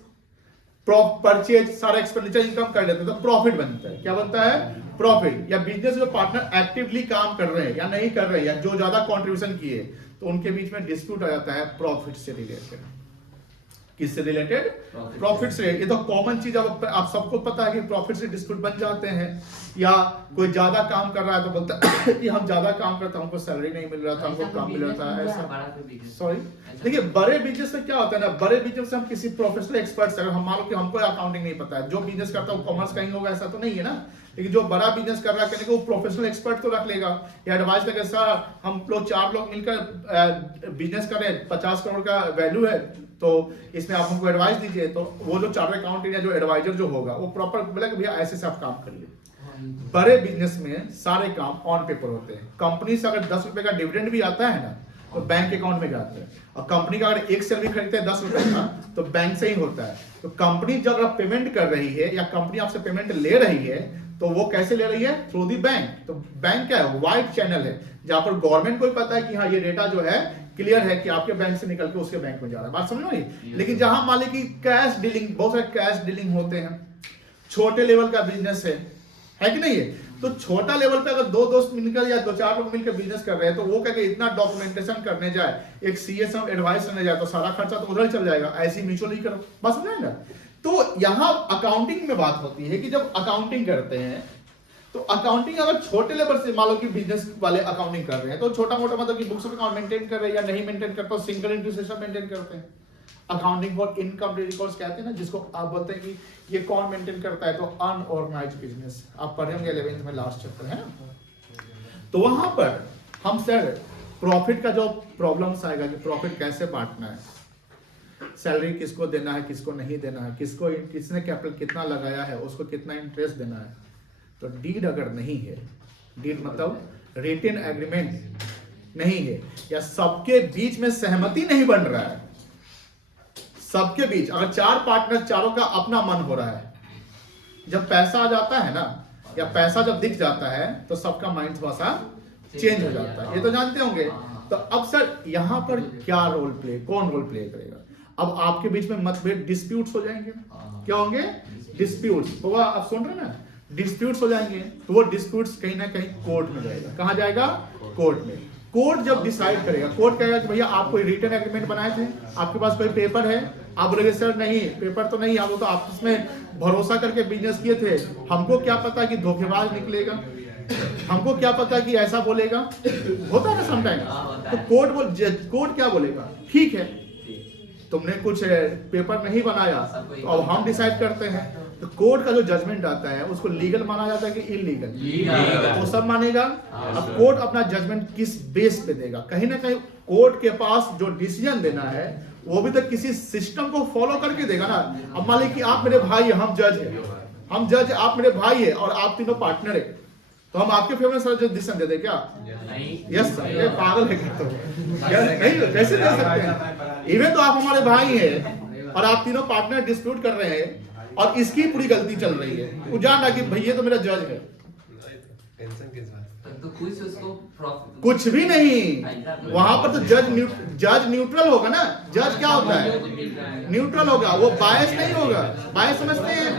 परचेज सारा एक्सपेंडिचर इनकम कर लेते हैं, तो प्रॉफिट बनता है। क्या बनता है? प्रॉफिट। या बिजनेस में पार्टनर एक्टिवली काम कर रहे हैं या नहीं कर रहे हैं, या जो ज्यादा कंट्रीब्यूशन किए, तो उनके बीच में डिस्प्यूट आ जाता है प्रॉफिट से रिलेटेड। किससे रिलेटेड? प्रॉफिट से। ये तो कॉमन चीज, अब आप सबको पता है कि प्रॉफिट से डिस्प्यूट बन जाते हैं, या कोई ज्यादा काम कर रहा है तो बोलता है कि हम ज्यादा काम करते हैं, हमको सैलरी नहीं मिल रहा था, हमको काम मिल रहा था, ऐसा। सॉरी, देखिए बड़े बिजनेस में क्या होता है ना, बड़े बिजनेस में हम किसी प्रोफेशनल एक्सपर्ट, अगर हम मान लो कि हमको अकाउंटिंग नहीं पता है, जो बिजनेस करता है वो कॉमर्स का ही होगा, ऐसा तो नहीं है ना। लेकिन जो बड़ा बिजनेस कर रहा है, कहने को वो प्रोफेशनल एक्सपर्ट तो रख लेगा, या एडवाइस लगे सर हम लोग 4 लोग मिलकर बिजनेस कर रहे हैं, 50 करोड़ का वैल्यू है, तो इसमें आप हमको एडवाइस दीजिए। तो वो जो चार्टर्ड अकाउंटेंट या जो एडवाइजर जो होगा वो प्रॉपर बोला कि भैया ऐसे से आप काम करिए। बड़े बिजनेस में सारे काम ऑन पेपर होते हैं। कंपनी से अगर 10 रुपए का डिविडेंड भी आता है ना, तो बैंक अकाउंट में जाता है, और कंपनी का अगर एक शेयर भी खरीदते हैं 10 रुपए का, तो बैंक से ही होता है। तो कंपनी जब आप पेमेंट कर रही है या कंपनी आपसे पेमेंट ले रही है, तो वो कैसे ले रही है? Through the bank. तो बैंक क्या है? वाइड चैनल है, जहां पर गवर्नमेंट को भी पता है कि हाँ ये डेटा जो है क्लियर है कि आपके बैंक से निकल के उसके बैंक में जा रहा है। बात समझ में आई? लेकिन जहां मान ली कि कैश डीलिंग, बहुत सारे कैश डीलिंग होते हैं, छोटे लेवल का बिजनेस है कि नहीं है, तो छोटा लेवल पे अगर 2 दोस्त मिलकर या 2-4 लोग मिलकर बिजनेस कर रहे हैं, तो वो क्या इतना डॉक्यूमेंटेशन करने जाए, एक सीएसएम एडवाइस करने जाए, तो सारा खर्चा तो उधर चल जाएगा। ऐसी म्यूचुअल ही करो, बस समझ ना। तो यहाँ अकाउंटिंग में बात होती है कि जब अकाउंटिंग करते हैं, तो अकाउंटिंग अगर छोटे लेवल से मान लो कि बिजनेस वाले अकाउंटिंग कर रहे हैं, तो छोटा मोटा मतलब कि बुक्स ऑफ अकाउंट मेंटेन कर रहे हैं या नहीं मेंटेन करते, तो सिंगल एंट्री सिस्टम मेंटेन करते हैं। अकाउंटिंग फॉर इनकम रिकॉर्ड्स कहते हैं ना, जिसको आप बोलते हैं कि ये कौन मेंटेन करता है, तो अनऑर्गेनाइज्ड बिजनेस। आप पढ़े होंगे 11th में, लास्ट चैप्टर है ना। तो वहां पर हम सर प्रॉफिट का जो प्रॉब्लम्स आएगा कि प्रॉफिट कैसे बांटना है, सैलरी किसको देना है, किसको नहीं देना है, किसको किसने कैपिटल कितना लगाया है, उसको कितना इंटरेस्ट देना है। तो डीड अगर नहीं है, डीड मतलब रिटन एग्रीमेंट नहीं है, या सबके बीच में सहमति नहीं बन रहा है, सबके बीच अगर 4 पार्टनर, चारों का अपना मन हो रहा है, जब पैसा आ जाता है ना, या पैसा जब दिख जाता है, तो सबका माइंड थोड़ा सा चेंज हो जाता है, ये तो जानते होंगे। तो अब सर यहाँ पर क्या रोल प्ले, कौन रोल प्ले करेगा? अब आपके बीच में मतभेद, डिस्प्यूट्स हो जाएंगे। क्या होंगे? डिस्प्यूट्स होगा। आप सुन रहे ना, डिस्प्यूट्स हो जाएंगे, तो वो डिस्प्यूट्स कहीं ना कहीं कोर्ट में जाएगा। कहाँ जाएगा? कोर्ट में। कोर्ट जब डिसाइड करेगा, कोर्ट कहेगा कि भैया आप कोई रिटन एग्रीमेंट बनाए थे, आपके पास कोई पेपर है? आप बोलेंगे सर नहीं, पेपर तो नहीं, आप तो आपस में भरोसा करके बिजनेस किए थे, हमको क्या पता कि धोखेबाज निकलेगा, हमको क्या पता कि ऐसा बोलेगा, होता है ना समटाइम। तो कोर्ट क्या बोलेगा? ठीक है, तुमने कुछ पेपर नहीं बनाया, तो अब हम डिसाइड करते हैं। तो कोर्ट का जो जजमेंट आता है उसको लीगल माना जाता है कि इलीगल? वो सब मानेगा। अब कोर्ट अपना जजमेंट किस बेस पे देगा? कहीं ना कहीं कोर्ट के पास जो डिसीजन देना है वो भी तो किसी सिस्टम को फॉलो करके देगा ना। अब मान लीजिए कि आप मेरे भाई है, हम जज है, आप मेरे भाई है और आप तीनों पार्टनर है, तो हम आपके फेवर में सर डिसीजन दे दे क्या? यस सर, ये पागल है क्या? तो नहीं, कैसे दे सकते हैं? इवन तो आप हमारे भाई हैं और आप तीनों पार्टनर डिस्प्यूट कर रहे हैं और इसकी पूरी गलती चल रही है, वो जान रहा कि भैया तो मेरा जज है। तो कुछ उसको कुछ भी नहीं, वहां पर तो जज न्यूट्रल होगा ना। जज क्या होता है? न्यूट्रल होगा, वो बायस नहीं होगा। बायस समझते हैं?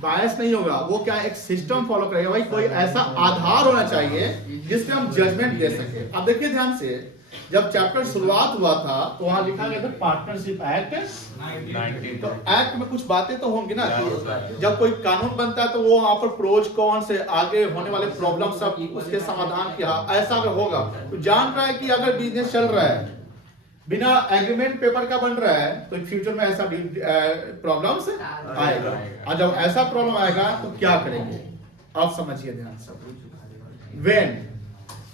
बायस नहीं होगा, वो क्या एक सिस्टम फॉलो करेगा। भाई कोई ऐसा आधार होना चाहिए जिससे हम जजमेंट दे सके। अब देखिए ध्यान से, जब चैप्टर शुरुआत हुआ था तो वहां लिखा गया था पार्टनरशिप एक्ट 19। तो एक्ट में कुछ बातें तो होंगी ना, जब कोई कानून बनता है तो वो वहां पर प्रोज कौन से आगे होने वाले प्रॉब्लम सब उसके समाधान किया। ऐसा अगर होगा तो जान रहा है कि अगर बिजनेस चल रहा है बिना एग्रीमेंट पेपर का बन रहा है, तो फ्यूचर में ऐसा प्रॉब्लम्स आएगा। और जब ऐसा प्रॉब्लम आएगा तो क्या करेंगे? आप समझिए ध्यान से। When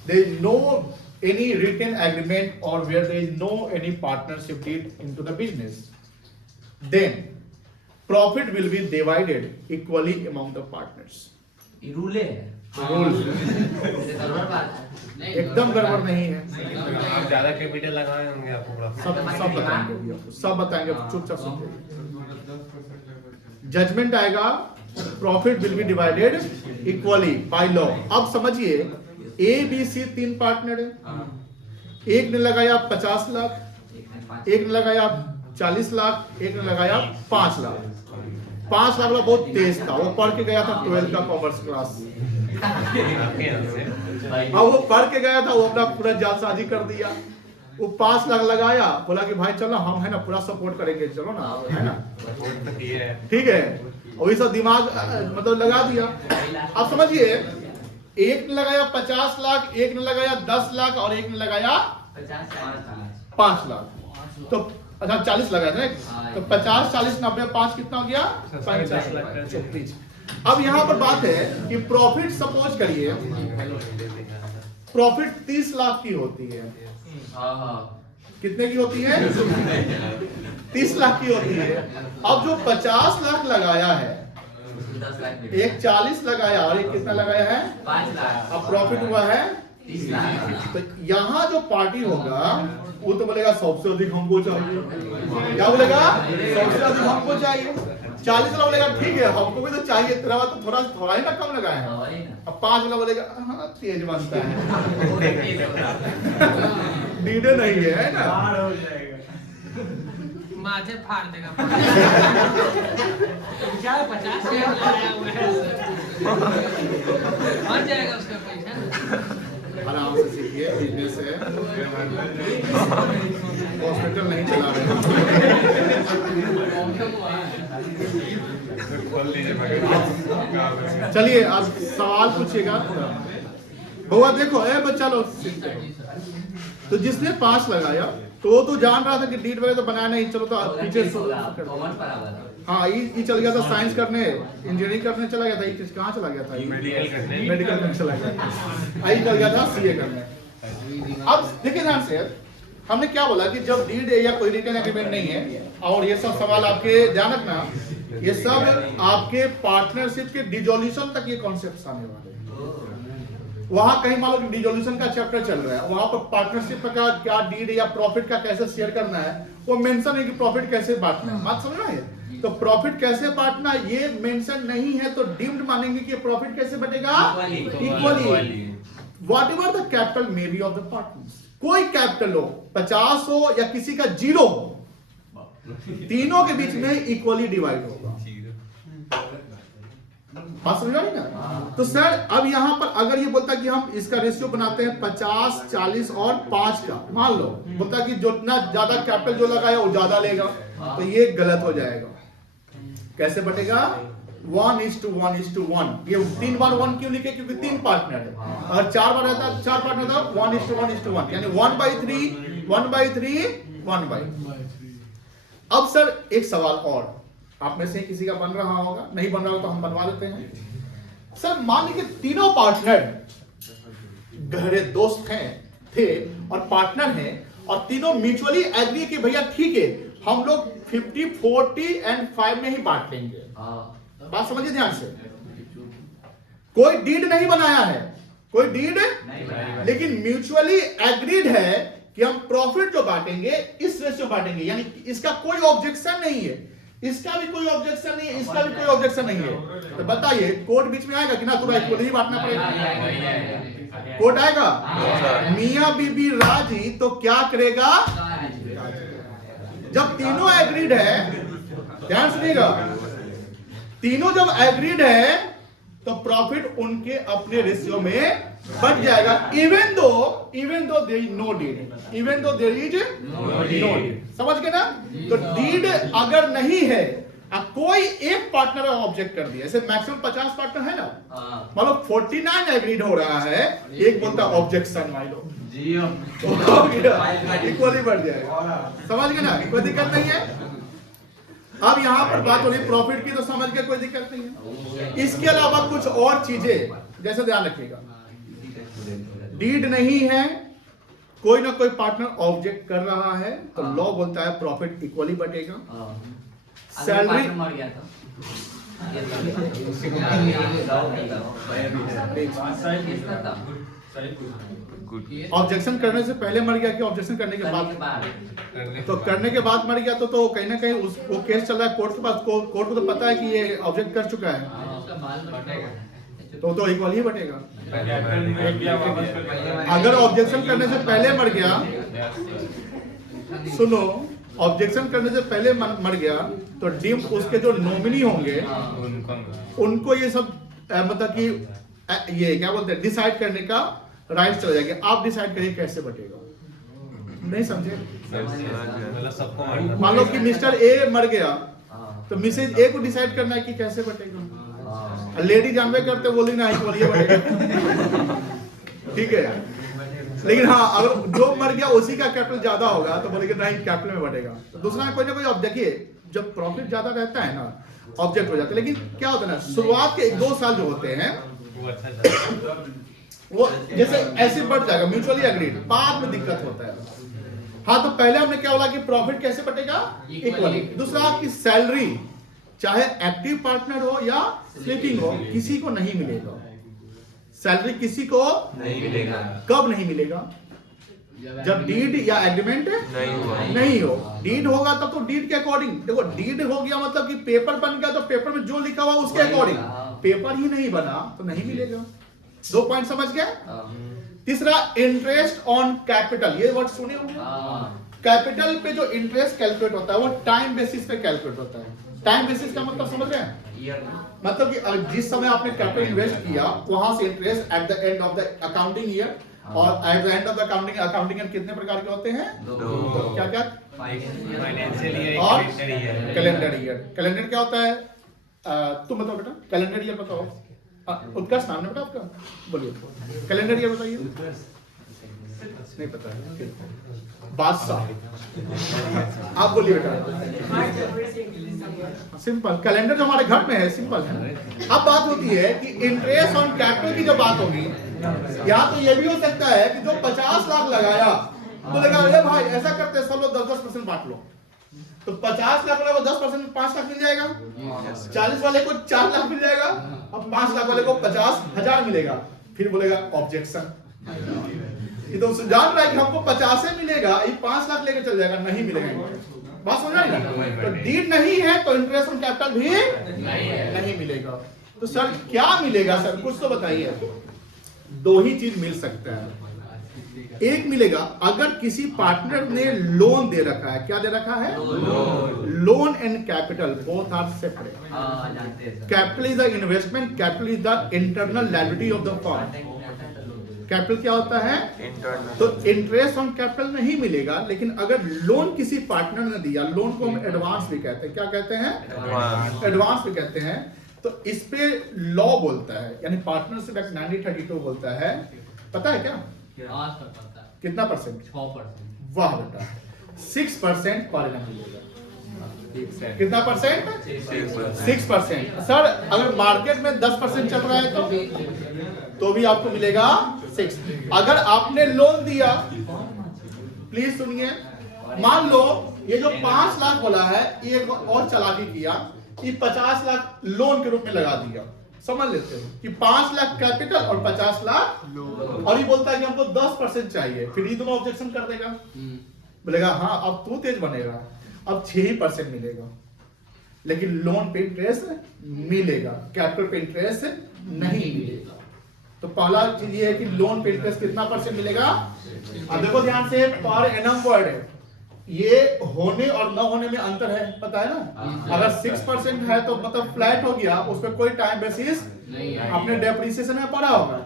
there is no any written agreement or where there is no any partnership deed into the business, then profit will be divided equally among the partners. ये रूल है। रूल एकदम गड़बड़ नहीं है। आप ज्यादा कैपिटल लगाए होंगे आपको प्रॉफिट। सब बताएंगे भैया, सब बताएंगे, चुपचाप सुनिए। जजमेंट आएगा, profit will be divided equally by law. अब समझिए, ए बी सी 3 पार्टनर है। एक ने लगाया 50 लाख, एक ने लगाया 40 लाख, एक ने लगाया 5 लाख। 5 लाख वाला बहुत तेज था, वो पढ़ के गया था 12th का कॉमर्स क्लास। अब वो पढ़ के गया था, वो अपना पूरा जालसाजी कर दिया, वो 5 लाख लगाया, बोला कि भाई चलो हम है ना पूरा सपोर्ट करेंगे, चलो ना, है ना, ठीक है। और ये सब दिमाग मतलब लगा दिया। अब समझिए, एक ने लगाया 50 लाख, एक ने लगाया 10 लाख और एक ने लगाया 5 लाख। तो अच्छा 40 लगाया था, तो 50 40 90 5 कितना हो गया? 50 लाख। अब यहाँ पर बात है कि प्रॉफिट सपोज करिए प्रॉफिट 30 लाख की होती है। कितने की होती है? 30 लाख की होती है। अब जो 50 लाख लगाया है, एक 40 लगाया और एक कितना लगाया है? 5 लाख। अब प्रॉफिट हुआ है 30 लाख। तो यहाँ जो पार्टी होगा वो तो बोलेगा सबसे अधिक हमको चाहिए। क्या बोलेगा? सबसे अधिक हमको चाहिए। 40 वाला बोलेगा ठीक है हमको भी तो चाहिए, तेरा तो थोड़ा ही ना कम लगाया है। अब 5 वाला बोलेगा हाँ तेज बनता है, डीडे नहीं है ना, माथे फाड़ देगा। 50 लगाया हुआ है, मर जाएगा उसका पैसा। आराम से सीखिए, बिजनेस है, हॉस्पिटल नहीं चला रहे। चलिए अब सवाल पूछिएगा। बउआ देखो, ए बच्चा लोग, तो जिसने 5 लगाया तो वो तो जान रहा था कि डीड वगैरह तो बनाया नहीं, चलो तो पीछे हाँ ये चल गया था साइंस करने, इंजीनियरिंग करने चला गया था। ये कहाँ चला गया था? मेडिकल करने चला गया था। आई चल गया था सीए करने। अब देखिए ध्यान से, हमने क्या बोला कि जब डीड या कोई रिटन एग्रीमेंट नहीं है, और ये सब सवाल आपके ध्यान रखना, ये सब आपके पार्टनरशिप के डिसोल्यूशन तक ये कॉन्सेप्ट आने वाले हैं। वहां कहीं मान लो कि डिसोल्यूशन का चैप्टर चल रहा है, वहां पर पार्टनरशिप का क्या डीड या प्रॉफिट का कैसे शेयर करना है वो मेंशन है कि प्रॉफिट कैसे बांटना है। बात समझ रहे हैं? तो प्रॉफिट कैसे बांटना ये मेंशन नहीं है, तो डीम्ड मानेंगे कि प्रॉफिट कैसे बटेगा? Equally. Whatever the capital may be of the partners, कोई कैपिटल हो, 50 हो या किसी का 0 हो, तीनों के बीच में इक्वली डिवाइड होगा। बात समझ रहे ना? तो सर अब यहां पर अगर ये बोलता कि हम इसका रेशियो बनाते हैं 50 40 और 5 का, मान लो बोलता कि जितना ज्यादा कैपिटल जो लगाया वो ज्यादा लेगा, तो ये गलत हो जाएगा। कैसे बटेगा? 1:1:1। ये 3 बार 1 क्यों लिखे? क्योंकि 3 पार्टनर है, और 4 बार रहता 4 पार्टनर था 1:1:1, यानी 1/3 1/3 1/3। अब सर एक सवाल और, आप में से किसी का बन रहा होगा, नहीं बन रहा होगा तो हम बनवा देते हैं। सर मान लीजिए तीनों पार्टनर गहरे दोस्त हैं थे और पार्टनर हैं, और तीनों म्यूचुअली एग्री कि भैया ठीक है हम लोग 50 40 एंड 5 में ही बांट लेंगे। बात समझिए ध्यान से, कोई डीड नहीं बनाया है, कोई डीड लेकिन म्यूचुअली एग्रीड है कि हम प्रॉफिट जो बांटेंगे इस रेशियो बांटेंगे, यानी इसका कोई ऑब्जेक्शन नहीं है, इसका भी कोई ऑब्जेक्शन नहीं है, इसका भी कोई ऑब्जेक्शन नहीं है। तो बताइए कोर्ट बीच में आएगा कि ना तुम्हें इक्वली ही बांटना पड़ेगा? कोर्ट आएगा, मियां बीबी राजी तो क्या करेगा? जब तीनों एग्रीड है, ध्यान सुनिएगा, तीनों जब एग्रीड है तो प्रॉफिट उनके अपने रेशियो में बढ़ जाएगा, even though there is no deed, even though there is no deed. समझ गए ना? तो डीड अगर नहीं है, अब कोई एक पार्टनर ऑब्जेक्ट कर दिया, ऐसे मैक्सिमम 50 पार्टनर है ना, मतलब 49 एग्रीड हो रहा है, एक बोलता ऑब्जेक्शन मान लो इक्वली बढ़ जाएगा। समझ गए ना? कोई दिक्कत नहीं है। अब यहाँ पर बात हो रही प्रॉफिट की, तो समझ के कोई दिक्कत नहीं है। इसके अलावा कुछ और चीजें जैसे ध्यान रखिएगा, डीड नहीं है, कोई ना कोई पार्टनर ऑब्जेक्ट कर रहा है, तो लॉ बोलता है प्रॉफिट इक्वली बटेगा। सैलरी ऑब्जेक्शन करने से पहले मर गया कि ऑब्जेक्शन करने के बाद? तो करने के बाद मर गया तो कहीं ना कहीं वो केस चल रहा है कोर्ट के पास, कोर्ट को तो पता है कि ये ऑब्जेक्ट कर चुका है, तो इक्वल ही बटेगा। अगर ऑब्जेक्शन करने से पहले मर गया, सुनो, ऑब्जेक्शन करने से पहले मर गया तो डीम उसके जो नॉमिनी होंगे उनको ये सब मतलब कि ये क्या बोलते हैं डिसाइड करने का राइट चला जाएगा। आप डिसाइड करिए कैसे बटेगा। नहीं समझे? मतलब सबको मारना। मान लो कि मिस्टर ए मर गया हाँ। तो मिसेज ए को डिसाइड करना है कि कैसे बटेगा। लेडी जानवे करते बोली ना बोलिए बटेगा, ठीक है। लेकिन हाँ अगर जो मर गया उसी का कैपिटल ज्यादा होगा तो बोलेगा नहीं कैपिटल में बटेगा। तो दूसरा कोई ना कोई अब देखिए जब प्रॉफिट ज्यादा रहता है ना ऑब्जेक्ट हो जाता है, लेकिन क्या होता है ना शुरुआत के 1-2 साल जो होते हैं वो अच्छा चला। वो जैसे ऐसे बढ़ जाएगा म्यूचुअली एग्रीड, बाद में दिक्कत होता है। हाँ तो पहले हमने क्या बोला कि प्रॉफिट कैसे बटेगा इक्वली। दूसरा कि सैलरी चाहे एक्टिव पार्टनर हो या स्लीपिंग हो किसी को नहीं मिलेगा। सैलरी किसी को नहीं मिलेगा। कब नहीं मिलेगा? जब डीड या एग्रीमेंट नहीं हो। डीड होगा तब तो डीड के अकॉर्डिंग, देखो डीड हो गया मतलब कि पेपर बन गया तो पेपर में जो लिखा हुआ उसके अकॉर्डिंग, पेपर ही नहीं बना तो नहीं मिलेगा। 2 पॉइंट समझ गए? तीसरा इंटरेस्ट ऑन कैपिटल, ये वर्ड सुने होंगे। कैपिटल पे जो इंटरेस्ट कैलकुलेट होता है वो टाइम बेसिस पे कैलकुलेट होता है। टाइम बेसिस का मतलब समझ रहे हैं? मतलब कि जिस समय आपने कैपिटल इन्वेस्ट किया वहां से interest at the end of the accounting year, और at the end of the accounting year कितने प्रकार के होते हैं? तो क्या क्या? फाइनेंशियल ईयर और calendar year. Calendar year. Calendar क्या होता है? तुम बताओ बेटा, कैलेंडर ईयर बताओ। उत्कर्ष नाम है बेटा आपका, बोलिए कैलेंडर ईयर बताइए। नहीं पता है? बादशाह आप बोलिए बेटा। सिंपल, कैलेंडर जो हमारे घर में है सिंपल है। अब बात होती है कि इंटरेस्ट ऑन कैपिटल की जो बात होगी, या तो ये भी हो सकता है कि जो 50 लाख लगाया तो लगा अरे भाई ऐसा करते हैं सब लोग 10-10% बांट लो, तो 50 लाख वाले को 10% 5 लाख मिल जाएगा, 40 वाले को 4 लाख मिल जाएगा, अब 5 लाख वाले को 50,000 मिलेगा। फिर बोलेगा ऑब्जेक्शन, ये तो जान रहा है कि हमको 50 मिलेगा, ये 5 लाख लेके चल जाएगा, नहीं मिलेगा। बात समझ रही है? तो डीड नहीं है तो इंटरेस्ट ऑन कैपिटल भी नहीं मिलेगा। तो सर क्या मिलेगा सर, कुछ तो बताइए। 2 ही चीज मिल सकता है। एक मिलेगा अगर किसी पार्टनर ने लोन दे रखा है। क्या दे रखा है? Loan and capital both are separate. Capital is the investment, capital is the internal liability of the firm. Capital क्या होता है? तो इंटरेस्ट ऑन कैपिटल नहीं मिलेगा, लेकिन अगर लोन किसी पार्टनर ने दिया, लोन को हम एडवांस भी कहते हैं। क्या कहते हैं? एडवांस भी कहते हैं। तो इस पे लॉ बोलता है, यानी पार्टनरशिप एक्ट 1932 बोलता है, पता है क्या? कितना परसेंट? 6%। वाह बेटा, 6% पर एनम मिलेगा। कितना परसेंट? 6%। सर अगर मार्केट में 10% चल रहा है तो भी आपको मिलेगा 6। अगर आपने लोन दिया, प्लीज सुनिए, मान लो ये जो 5 लाख बोला है ये और चालाकी किया, ये 50 लाख लोन के रूप में लगा दिया। समझ लेते हो कि 5 लाख कैपिटल और 50 लाख लोन, और ये बोलता है कि हमको 10% चाहिए। फिर ये दोनों ऑब्जेक्शन कर देगा, बोलेगा हाँ अब तू तेज बनेगा, अब 6% मिलेगा, लेकिन लोन पे इंटरेस्ट मिलेगा, कैपिटल पे इंटरेस्ट नहीं मिलेगा। तो पहला चीज ये है कि लोन पे इंटरेस्ट कितना परसेंट मिलेगा। अब देखो ध्यान से, पर एनम वर्ड है, ये होने और न होने में अंतर है, पता है ना? अगर 6% है तो मतलब फ्लैट हो गया, उस पर कोई टाइम बेसिस आपने डेप्रिसिएशन में पढ़ा होगा।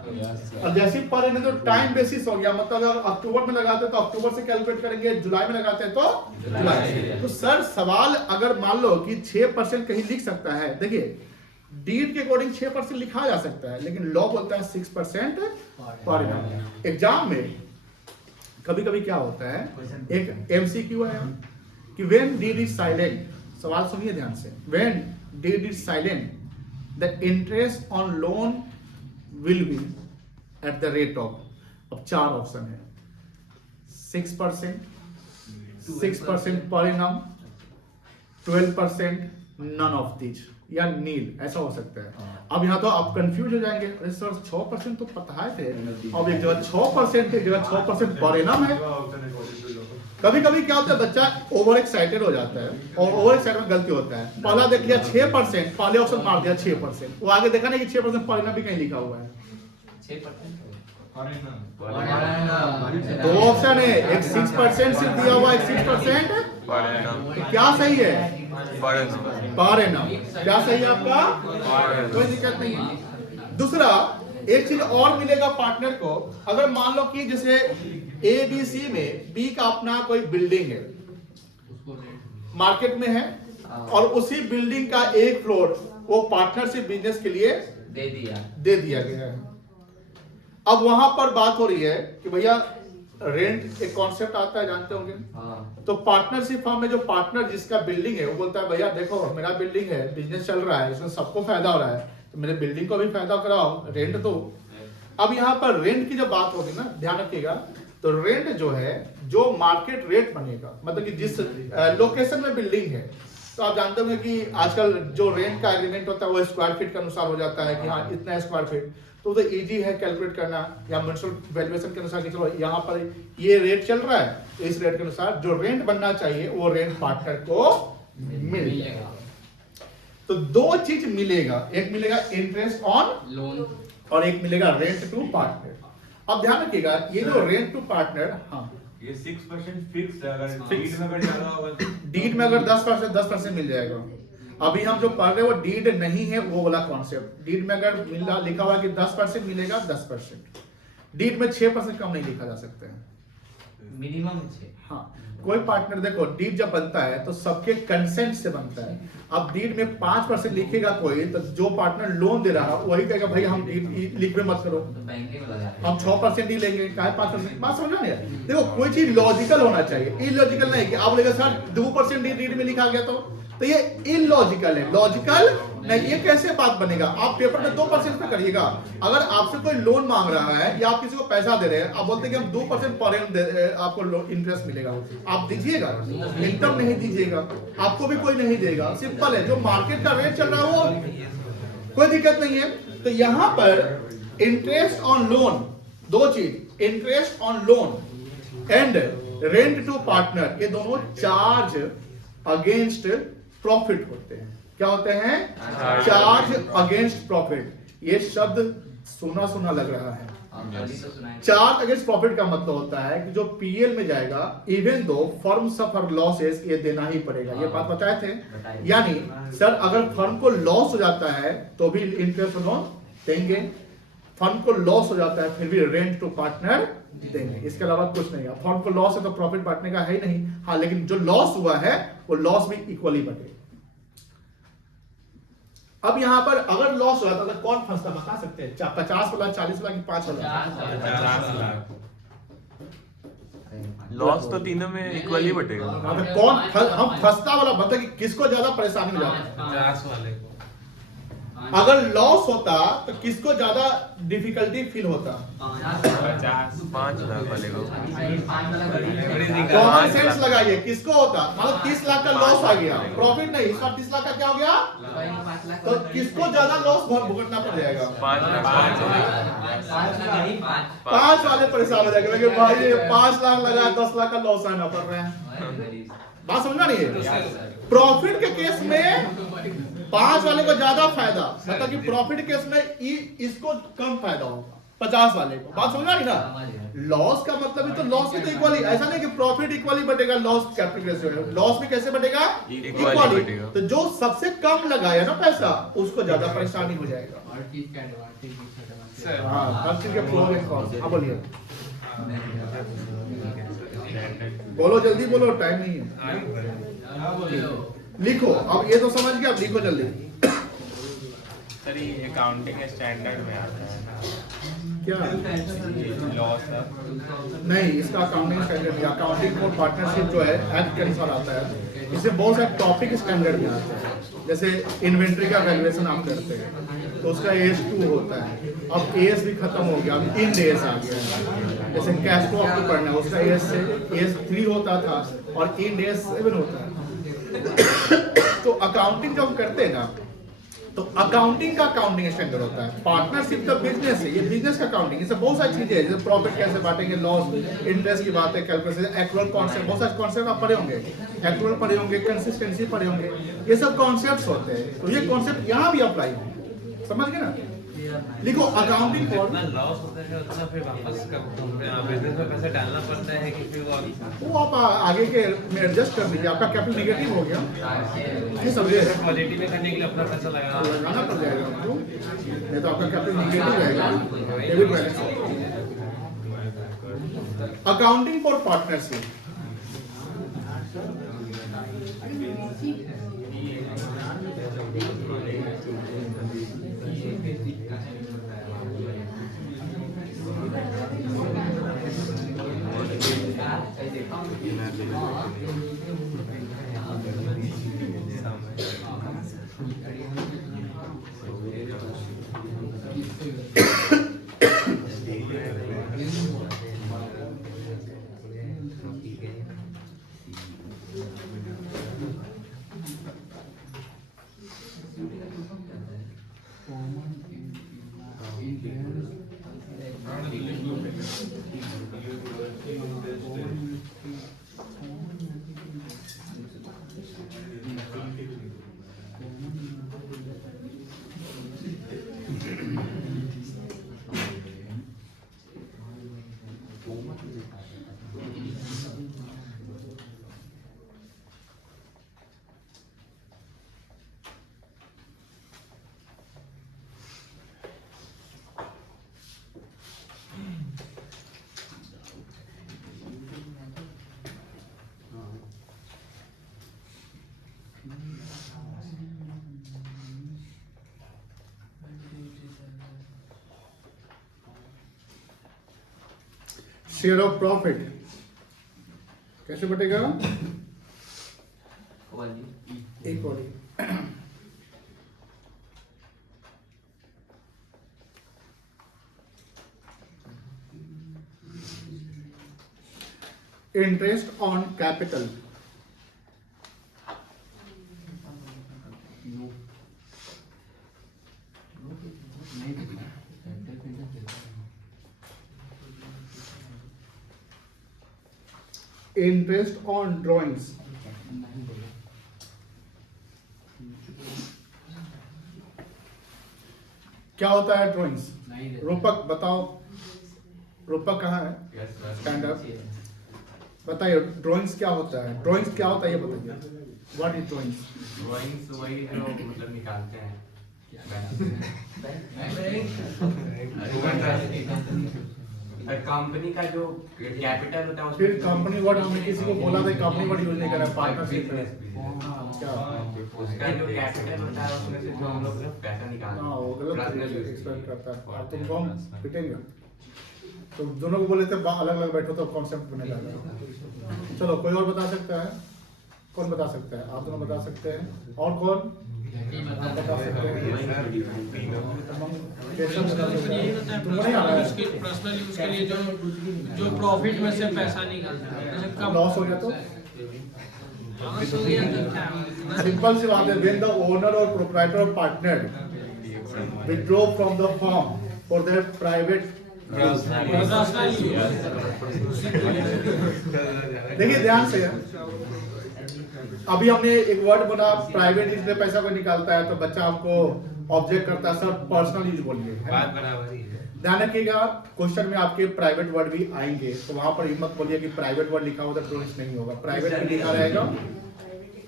और जैसे पर एनम तो टाइम बेसिस हो गया, मतलब अगर अक्टूबर में लगाते हैं तो अक्टूबर से कैलकुलेट करेंगे, जुलाई में लगाते हैं तो जुलाई। तो सर सवाल अगर मान लो कि 6% कहीं लिख सकता है, देखिए डीड के अकॉर्डिंग 6% लिखा जा सकता है, लेकिन लॉ बोलता है 6% पर एनम। एग्जाम में कभी कभी क्या होता है, एक एमसीक्यू है कि व्हेन डीड इज साइलेंट, सवाल सुनिए ध्यान से, when did is silent the interest on loan will be at the rate of, अब 4 ऑप्शन है, 6%, 6% per annum, 12%, none of this, या नील, ऐसा हो सकता है। अब यहाँ तो आप कंफ्यूज हो जाएंगे, अरे सर 6% तो पता है थे, अब एक जगह 6% एक जगह 6% पर एनम है। कभी कभी क्या होता है, बच्चा ओवर एक्साइटेड हो जाता है और ओवर एक्साइटेड में गलती होता है। पहला देख लिया 6%, पहले ऑप्शन मार दिया 6%, वो आगे देखा नहीं कि 6% पर एनम भी कहीं लिखा हुआ है। 2 ऑप्शन है, एक 6% सिर्फ दिया हुआ, एक 6%, क्या सही है? Per annum. क्या सही है आपका? कोई दिक्कत नहीं है। दूसरा एक चीज और मिलेगा पार्टनर को, अगर मान लो कि जैसे ABC में B का अपना कोई बिल्डिंग है, मार्केट में है, और उसी बिल्डिंग का एक फ्लोर वो पार्टनरशिप बिजनेस के लिए दे दिया गया है। अब वहां पर बात हो रही है कि भैया रेंट एक कॉन्सेप्ट आता है, जानते होंगे। तो पार्टनरशिप फॉर्म में जो पार्टनर जिसका बिल्डिंग है वो बोलता है भैया देखो मेरा बिल्डिंग है, बिजनेस चल रहा है, इसमें सबको फायदा हो रहा है, तो मेरे बिल्डिंग को भी फायदा कराओ, रेंट दो। अब यहाँ पर रेंट की जब बात होगी ना, ध्यान रखिएगा, तो रेंट जो है जो मार्केट रेट बनेगा, मतलब कि जिस लोकेशन में बिल्डिंग है, तो आप जानते होंगे कि आजकल जो रेंट का एग्रीमेंट होता है वो स्क्वायर फीट के अनुसार हो जाता है कि हाँ इतना स्क्वायर फीट, तो इजी है कैलकुलेट करना, या म्युनिसिपल वैल्यूएशन के अनुसार कि चलो यहाँ पर ये रेट चल रहा है, तो इस रेट के अनुसार जो रेंट बनना चाहिए वो रेंट पार्टनर को मिल जाएगा। तो दो चीज मिलेगा, एक मिलेगा इंटरेस्ट ऑन लोन और एक मिलेगा रेंट टू पार्टनर। अब ध्यान रखिएगा ये जो रेंट टू पार्टनर, हाँ ये 6% फिक्स है, अगर डीड में अगर ज्यादा होगा, डीड में अगर 10% मिल जाएगा। अभी हम जो पढ़ रहे हैं वो डीड नहीं है, वो वाला कॉन्सेप्ट। डीड में अगर मिला लिखा हुआ कि 10% मिलेगा 10%, डीड में 6% कम नहीं लिखा जा सकता है, मिनिमम 6। हाँ कोई पार्टनर देखो डीड जब बनता है तो सबके कंसेंट से बनता है। अब डीड में 5% लिखेगा कोई, तो जो पार्टनर लोन दे रहा है वही कहेगा भाई हम डीड लिखवे मत करो, तो बैंक में लगा हम 6% ही लेंगे, काहे 5%? बात समझ रहे हैं? देखो कोई चीज लॉजिकल होना चाहिए, इलॉजिकल नहीं कि आप बोलेगा सर 2% डीड में लिखा गया तो ये इलॉजिकल है, लॉजिकल नहीं। ये कैसे बात बनेगा? आप पेपर में 2% पे करिएगा। अगर आपसे कोई लोन मांग रहा है या आप किसी को पैसा दे रहे हैं, आप बोलते हैं कि हम 2% पर एनम आपको इंटरेस्ट मिलेगा, आप दीजिएगा? इनकम नहीं दीजिएगा, आपको भी कोई नहीं देगा। सिंपल है, जो मार्केट का रेट चल रहा है वो कोई दिक्कत नहीं है। तो यहां पर इंटरेस्ट ऑन लोन, दो चीज, interest on loan and rent to partner, ये दोनों चार्ज अगेंस्ट प्रॉफिट होते हैं। क्या होते हैं? Charge against profit. ये शब्द सुना सुना लग रहा है। चार्ज अगेंस्ट प्रॉफिट का मतलब होता है कि जो पीएल में जाएगा, इवन दो फर्म सफर लॉसेस, ये देना ही पड़ेगा। ये बात बताए थे। यानी सर अगर फर्म को लॉस हो जाता है तो भी इंटरेस्ट लोन देंगे, फर्म को लॉस हो जाता है फिर भी रेंट टू पार्टनर देंगे, इसके अलावा कुछ नहीं है। फर्म को लॉस है तो प्रॉफिट बांटने का है ही नहीं। हाँ लेकिन जो लॉस हुआ है वो लॉस भी इक्वली बटे। अब यहां पर अगर लॉस हुआ तो कौन फंसता बता सकते हैं? 50 वाला, 40 वाला कि 5 वाला? 50 लाख। लॉस तो तीनों में इक्वली बटेगा। अब कौन हम फंसता वाला बता कि किसको ज्यादा परेशानी हो जाती है? 50 वाले को। अगर लॉस होता तो किसको ज्यादा डिफिकल्टी फील होता? 5 लाख वाले को। कॉमन सेंस लगाइए, किसको होता? मतलब 30 लाख का लॉस आ गया, प्रॉफिट नहीं, इस बार 30 लाख का क्या हो गया? तो किसको ज्यादा लॉस भुगतना पड़ जाएगा? 5 लाख वाले को। 5 वाले परेशान हो जाएंगे कि भाई 5 लाख लगा 10 लाख का लॉस आना पड़ रहा है। बात समझना नहीं है? प्रॉफिट के केस में 5 वाले को ज्यादा फायदा, मतलब कि प्रॉफिट के केस में इसको कम फायदा होगा 50 वाले को। बात समझना नहीं ना? लॉस का मतलब है तो लॉस भी तो इक्वली, ऐसा नहीं कि प्रॉफिट इक्वली बटेगा, लॉस कैपिटल रेशियो है, लॉस भी कैसे बटेगा? इक्वली बटेगा। तो जो सबसे कम लगाया ना पैसा उसको ज्यादा परेशानी हो जाएगा। हाँ हर चीज के प्रो एंड कॉन्स। हाँ बोलिए, बोलो जल्दी बोलो, टाइम नहीं है। लिखो, अब ये तो समझ गया, अब लिखो जल्दी। सर ये अकाउंटिंग स्टैंडर्ड में आता है क्या? लॉस है। नहीं, इसका अकाउंटिंग स्टैंडर्ड नहीं, अकाउंटिंग फॉर पार्टनरशिप जो है एक्ट के अनुसार आता है। इसमें बहुत सारे टॉपिक स्टैंडर्ड में आते हैं। जैसे इन्वेंट्री का वैल्यूएशन आप करते हैं तो उसका AS2 होता है। अब AS भी खत्म हो गया, अब इंड AS आ गया है। जैसे कैश फ्लो आपको पढ़ना है, उसका AS3 होता था और इंड AS7 होता है। तो अकाउंटिंग जब करते हैं ना, तो अकाउंटिंग का अकाउंटिंग स्टैंडर्ड होता है। पार्टनरशिप का बिजनेस है, ये बिजनेस का अकाउंटिंग, इससे बहुत सारी चीजें हैं, जैसे प्रॉफिट कैसे बांटेंगे, लॉस, इंटरेस्ट की बात है, कैलकुलेशन, एक्चुअल कॉन्सेप्ट, बहुत सारे कॉन्सेप्ट आप पढ़े होंगे, एक्चुअल पढ़े होंगे, कंसिस्टेंसी पढ़े होंगे, ये सब कॉन्सेप्ट्स होते हैं। तो ये कॉन्सेप्ट यहाँ भी अप्लाई होंगे, समझ गए ना? लिखो अकाउंटिंग फॉर जितना लॉस होता है उतना फिर वापस बिजनेस में पैसा डालना पड़ता है कि फिर वो आप आगे के में एडजस्ट कर लीजिए। आपका कैपिटल नेगेटिव हो गया, ये समझे, क्वालिटी में करने के लिए अपना पैसा लगाना पड़ जाएगा आपको, नहीं तो आपका कैपिटल नेगेटिव रहेगा। Debit balance accounting for partnership, share of profit कैसे बटेगा? Equally. Interest on capital, interest on drawings, क्या होता है ड्रॉइंग्स? रूपक बताओ, रूपक कहाँ है? स्टैंड अप, बताइए ड्राइंग्स क्या होता है? ड्राइंग्स क्या होता है ये बताइए। What is drawings? ड्राइंग्स वही जो मतलब निकालते हैं कंपनी का जो कैपिटल होता है फिर कंपनी वर्ड हमने किसी को बोला था, कंपनी वर्ड यूज नहीं करा, पार्टनरशिप है क्या? उसका जो कैपिटल होता है उसमें से जो हम लोग पैसा निकालते हैं हाँ वो गलत एक्सप्लेन करता है। अब तुम कौन पिटेंगे? तो दोनों को बोले थे अलग अलग बैठो तो कॉन्सेप्ट बने जाएगा। चलो कोई और बता सकता है? कौन बता सकता है? आप दोनों बता सकते हैं, और कौन बता सकते हैं? पर्सनल यूज के लिए जो प्रॉफिट में से पैसा निकालता है, जैसे कम लॉस हो गया तो लॉस हो गया तो क्या? सिंपल सी बात है, when the owner or proprietor or partner withdraw from the firm for their private use। देखिए ध्यान से, अभी हमने एक वर्ड बना प्राइवेट यूज में पैसा कोई निकालता है तो बच्चा आपको ऑब्जेक्ट करता है सर पर्सनल यूज बोलिए, बात बराबर ही है। ध्यान रखिएगा क्वेश्चन में आपके प्राइवेट वर्ड भी आएंगे तो वहां पर हिम्मत बोलिए कि प्राइवेट वर्ड लिखा होगा तो ड्रॉइंग्स नहीं होगा। प्राइवेट भी लिखा रहेगा,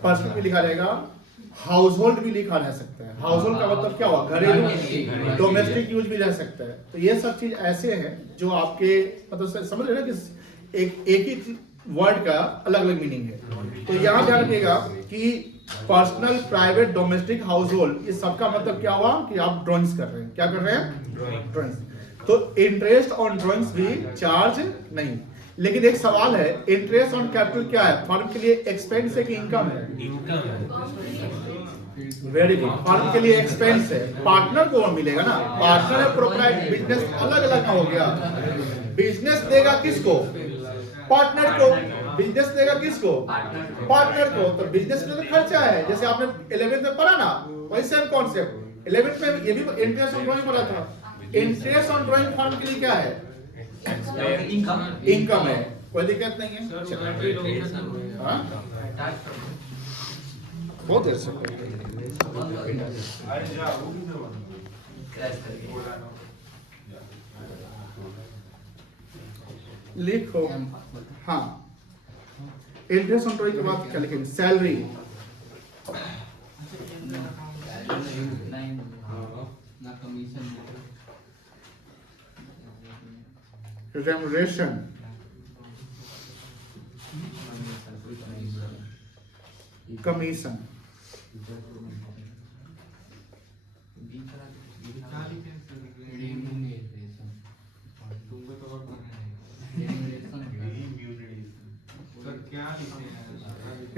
पर्सनल भी लिखा रहेगा, हाउस होल्ड भी लिखा रह सकता है। हाउस होल्ड का मतलब क्या हुआ? घरेलू, डोमेस्टिक यूज भी रह सकता है। तो ये सब चीज ऐसे हैं जो आपके मतलब समझ रहे ना कि एक ही वर्ड का अलग अलग मीनिंग है। तो यहाँ ध्यान रखिएगा कि personal, private, domestic, house hold, इस सबका मतलब क्या हुआ कि आप ड्रॉइंग्स कर रहे हैं। क्या कर रहे हैं? ड्रॉइंग्स। तो इंटरेस्ट ऑन ड्रॉइंग्स भी चार्ज नहीं। लेकिन एक सवाल है, इंटरेस्ट ऑन कैपिटल क्या है? फर्म के लिए एक्सपेंस है कि इनकम है? इनकम है। वेरी गुड, फर्म के लिए एक्सपेंस है। पार्टनर को मिलेगा ना, पार्टनर है प्रोप्राइटर, बिजनेस अलग अलग हो गया। बिजनेस देगा किसको? पार्टनर को। बिजनेस देगा किसको? पार्टनर को। तो बिजनेस में तो खर्चा है, जैसे आपने 11th में पढ़ा ना, वही सेम कॉन्सेप्ट 11th में ये भी इंटरेस्ट ऑन ड्राइंग पढ़ा था। इंटरेस्ट ऑन ड्राइंग फर्म के लिए क्या है? इनकम है, कोई दिक्कत नहीं है। हाँ? बहुत देर से क्रैश कर गया। लिखो। हाँ, इंटरेस्ट ऑन ट्राई के बाद क्या लिखेंगे? सैलरी, ना कमीशन रेम्युनरेशन, कमीशन,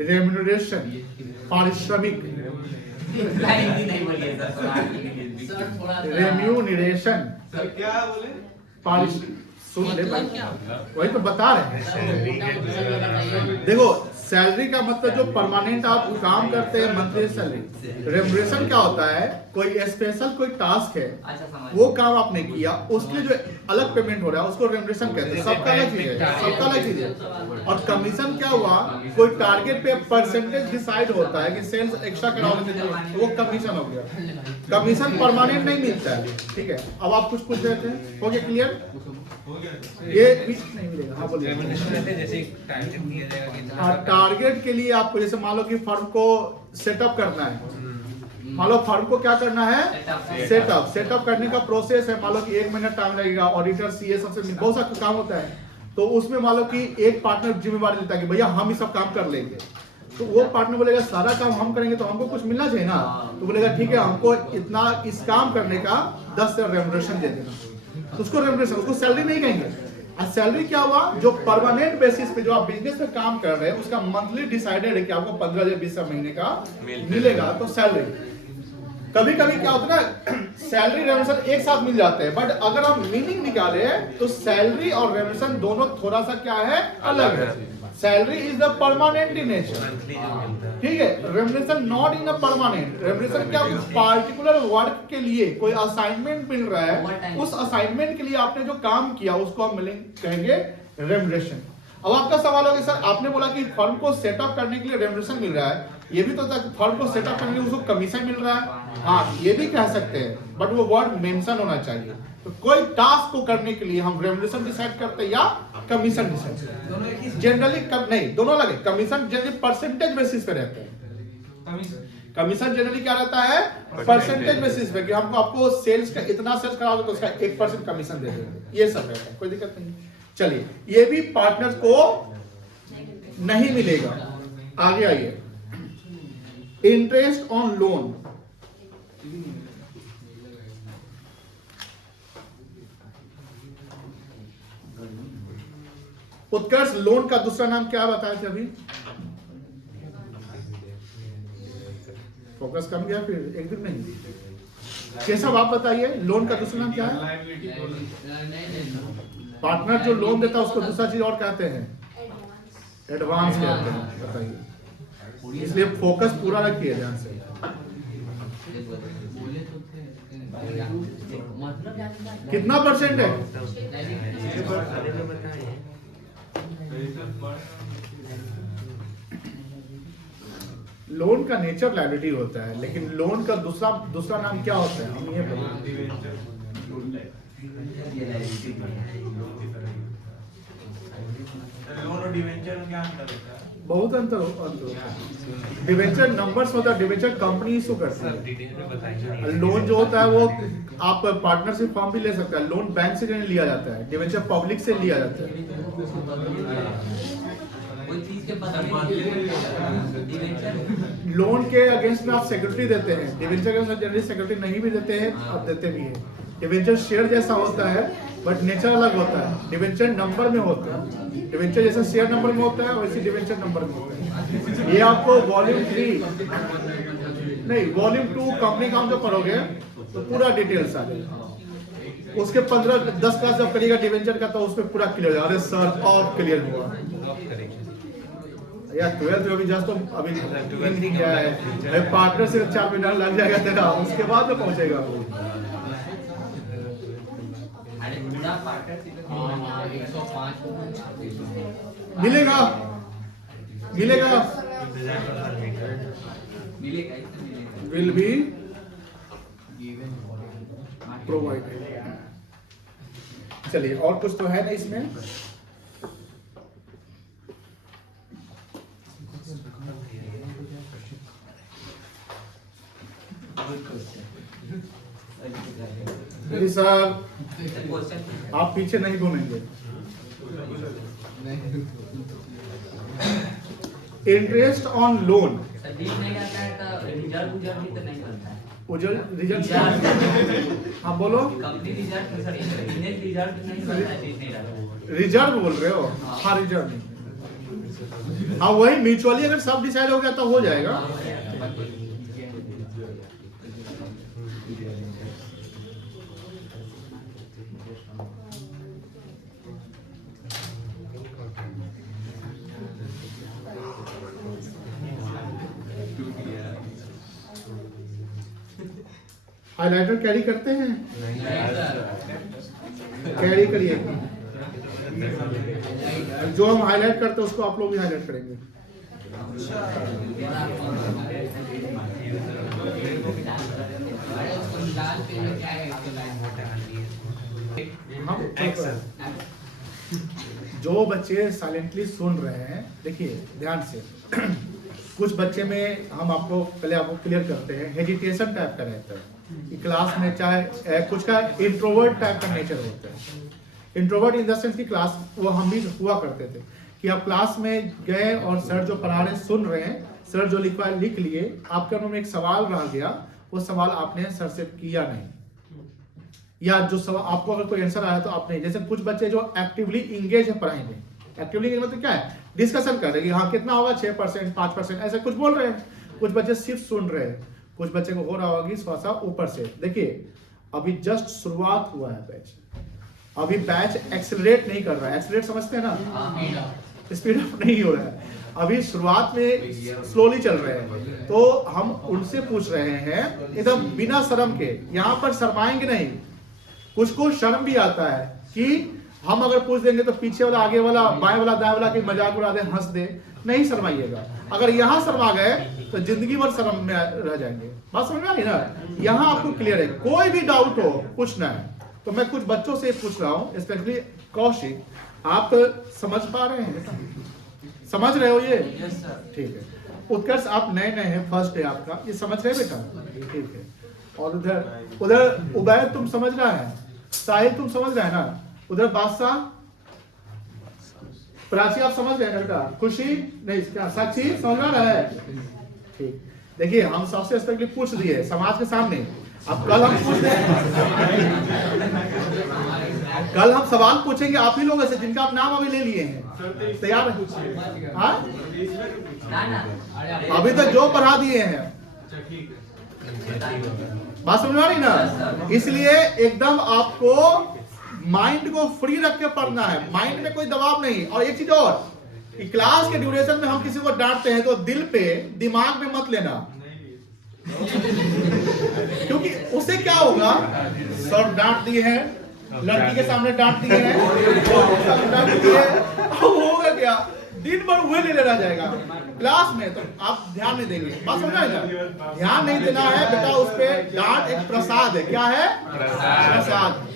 रेम्युनरेशन, पारिश्रमिक, हिंदी नहीं बोलिए सर, थोड़ा आगे के लिए। सर थोड़ा सा रेम्यूनरेशन, सर क्या बोले? सुन ले भाई, वही तो बता रहे हैं। बताइए। देखो, सैलरी का मतलब जो परमानेंट आप काम करते हैं, मंथली सैलरी। रेम्युनरेशन क्या होता है? कोई स्पेशल कोई टास्क है, अच्छा समझ वो काम आपने किया, उसके जो अलग पेमेंट हो रहा है उसको रेम्युनरेशन कहते हैं। सबका अलग चीज है, सबका अलग चीज है। और कमीशन क्या हुआ? कोई टारगेट पे परसेंटेज डिसाइड होता है कि सेल्स एक्स्ट्रा कराओगे तो वो कमीशन हो गया। कमीशन परमानेंट नहीं मिलता है, ठीक है। अब आप कुछ पूछ रहे थे, हो गया क्लियर? हो गया। ये बीच नहीं मिलेगा। हाँ बोलिए। जैसे टारगेट दिया जाएगा कि इतना टारगेट के लिए आपको, जैसे मान लो कि फर्म को सेटअप करना है, मान लो फर्म को क्या करना है? सेटअप करने का प्रोसेस है। मान लो कि 1 महीना टाइम लगेगा, ऑडिटर, सीए सबसे बहुत सा काम होता है। तो उसमें मान लो कि एक पार्टनर जिम्मेवारी लेता है कि भैया हम ही सब काम कर लेंगे। तो वो पार्टनर बोलेगा सारा काम हम करेंगे तो हमको कुछ मिलना चाहिए ना। तो बोलेगा ठीक है, हमको इतना इस काम करने का 10 रेम्युनरेशन दे देना। तो उसको रेम्युनरेशन, उसको सैलरी नहीं कहेंगे। और सैलरी क्या हुआ? जो परमानेंट बेसिस पे जो आप बिजनेस में काम कर रहे हैं उसका मंथली डिसाइडेड है कि आपको 15 या 20 महीने का मिलेगा, तो सैलरी। कभी कभी क्या होता है ना, सैलरी रेम्युनरेशन एक साथ मिल जाते हैं, बट अगर आप मीनिंग निकाले तो सैलरी और रेम्युनरेशन दोनों थोड़ा सा क्या है? अलग है। Salary is the permanent in nature, ठीक है। Remuneration not in a permanent. Remuneration क्या? कुछ पार्टिकुलर वर्क के लिए कोई असाइनमेंट मिल रहा है, उस असाइनमेंट के लिए आपने जो काम किया उसको हम कहेंगे रेम्युनरेशन। अब आपका सवाल होगा सर आपने बोला कि फर्म को सेटअप करने के लिए रेम्युनरेशन मिल रहा है, ये भी तो फर्म को सेटअप करने के लिए उसको कमीशन मिल रहा है। हाँ, ये भी कह सकते हैं, बट वो वर्ड मेंशन होना चाहिए। तो कोई टास्क को करने के लिए हम रेम्युनरेशन डिसाइड करते हैं या कमीशन डिसाइड करते हैं। जनरली नहीं, दोनों अलग है। कमीशन जनरली परसेंटेज बेसिस पे रहते हैं। कमीशन जनरली क्या रहता है? परसेंटेज बेसिस पे, कि हमको आपको सेल्स का इतना सेल्स कराओगे तो उसका 1% कमीशन दे देंगे। ये सब रहता है, कोई दिक्कत नहीं। चलिए, ये भी पार्टनर्स को नहीं मिलेगा। आगे आइए, interest on loan. Utkarsh, loan का दूसरा नाम क्या बताया थे अभी? फोकस कम गया फिर एक दिन नहीं। केशव आप बताइए, लोन का दूसरा नाम क्या है? पार्टनर जो लोन देता है उसको दूसरा चीज और कहते हैं, एडवांस कहते हैं। बताइए, इसलिए फोकस पूरा रखिए ध्यान से। कितना परसेंट है? लोन का नेचर लायबिलिटी होता है, लेकिन लोन का दूसरा नाम क्या होता है? हम ये लोन और डिवेंचर में क्या अंतर होता है? बहुत अंतर होता है। डिवेंचर नंबर्स होता है, डिवेंचर कंपनी इशू करती है। लोन जो होता है वो आप पार्टनरशिप फॉर्म भी ले सकते हैं। लोन बैंक से नहीं लिया जाता है, डिवेंचर पब्लिक से लिया जाता है। कोई चीज के बदले डिवेंचर लोन के अगेंस्ट में आप सिक्योरिटी देते हैं, डिवेंचर के साथ जनरली सिक्योरिटी नहीं भी देते हैं, आप देते भी हैं। डिवेंचर शेयर जैसा होता है बट नेचर अलग होता है। डिवेंचर नंबर में होता है, डिवेंचर जैसा शेयर नंबर में होता है वैसे डिवेंचर नंबर में होता है। ये आपको वॉल्यूम 3 नहीं, वॉल्यूम 2 कंपनी काम जो पढ़ोगे तो पूरा डिटेल्स आ जाएगा। उसके 15-10 क्लास जब करिएगा डिवेंचर का तो उसमें पूरा क्लियर हो जाएगा। अरे सर ऑफ क्लियर हुआ या 12th में अभी जस्ट तो अभी नहीं गया है, पार्टनर से 4 महीना लग जाएगा तेरा, उसके बाद में पहुंचेगा। अरे पूरा पार्टनरशिप 105 मिलेगा मिलेगा मिलेगा, इससे मिलेगा। Will be provided. चलिए और कुछ तो है ना इसमें? जी साहब आप पीछे नहीं घूमेंगे। इंटरेस्ट ऑन लोन उजल रिजल्ट हाँ बोलो। रिजर्व बोल रहे हो? हाँ रिजर्व, हाँ वही म्यूचुअली अगर सब डिसाइड हो गया तो हो जाएगा। हाइलाइटर कैरी करते हैं? कैरी करिए, जो हम हाईलाइट करते हैं उसको आप लोग भी हाईलाइट करेंगे। जो बच्चे साइलेंटली सुन रहे हैं, देखिए ध्यान से, कुछ बच्चे में हम आपको पहले आपको क्लियर करते हैं, हेजिटेशन टाइप का रहता है क्लास में, चाहे कुछ का इंट्रोवर्ट टाइप का नेचर होता है। इंट्रोवर्ट इन द सेंस की क्लास, वो हम भी हुआ करते थे कि आप क्लास में गए और सर जो पढ़ा रहे सुन रहे हैं, सर जो लिखवा लिख लिए, आपके मन में एक सवाल रह गया, वो सवाल आपने सर से किया नहीं, या जो सवाल आपको अगर कोई आंसर आया तो आपने, जैसे कुछ बच्चे जो एक्टिवली इंगेज है पढ़ाई में, एक्टिवली मतलब क्या है, डिस्कशन कर रहे हैं कि हाँ कितना होगा 6%, 5%, ऐसा कुछ बोल रहे हैं। कुछ बच्चे सिर्फ सुन रहे हैं, कुछ बच्चे को हो रहा होगी थोड़ा सा ऊपर से। देखिए अभी जस्ट शुरुआत हुआ है बैच, अभी बैच एक्सेलरेट नहीं कर रहा है। एक्सेलरेट समझते हैं ना, स्पीड अप नहीं हो रहा है, अभी शुरुआत में स्लोली चल रहे हैं। तो हम उनसे पूछ रहे हैं एकदम बिना शर्म के, यहाँ पर शर्माएंगे नहीं। कुछ को शर्म भी आता है कि हम अगर पूछ देंगे तो पीछे वाला, आगे वाला, बाएं वाला, दाएं वाला की मजाक उड़ा दे, हंस दे, नहीं शर्माइएगा। अगर यहाँ शर्मा गए तो जिंदगी भर शर्म में रह जाएंगे। बात समझ में आ रही ना? यहाँ आपको क्लियर है, कोई भी डाउट हो पूछना है। तो मैं कुछ बच्चों से पूछ रहा हूँ, स्पेशली कौशिक, आप समझ पा रहे हैं बेटा? समझ रहे हो ये? ठीक है। उत्कर्ष आप नए नए हैं, फर्स्ट डे आपका, ये समझ रहे बेटा? ठीक है। और उधर उबैद तुम समझ रहा है, साहिल तुम समझ रहे हैं ना, उधर बादशाह, प्राची आप समझ रहे हैं बेटा, खुशी नहीं, क्या साक्षी समझ रहा है? ठीक। देखिए हम सबसे स्पेशली पूछ दिए समाज के सामने, अब कल हम पूछ दें, कल हम सवाल पूछेंगे आप ही लोगों से जिनका आप नाम अभी ले लिए हैं। तैयार है? हाँ अभी तक जो पढ़ा दिए हैं, बात समझ आ रही ना? इसलिए एकदम आपको माइंड को फ्री रख के पढ़ना है, माइंड में कोई दबाव नहीं। और एक चीज और, क्लास के ड्यूरेशन में हम किसी को डांटते हैं तो दिल पे, दिमाग में मत लेना, क्योंकि उसे क्या होगा, सर डांट दिए हैं, लड़की के सामने डांट दिए हैं, डांट दिए हैं, अब होगा क्या, दिन भर वही ले रह जाएगा क्लास में। तो आप ध्यान नहीं देंगे, बात समझ आएगा? ध्यान नहीं देना है बेटा, उस पर डांट एक प्रसाद है। क्या है? प्रसाद।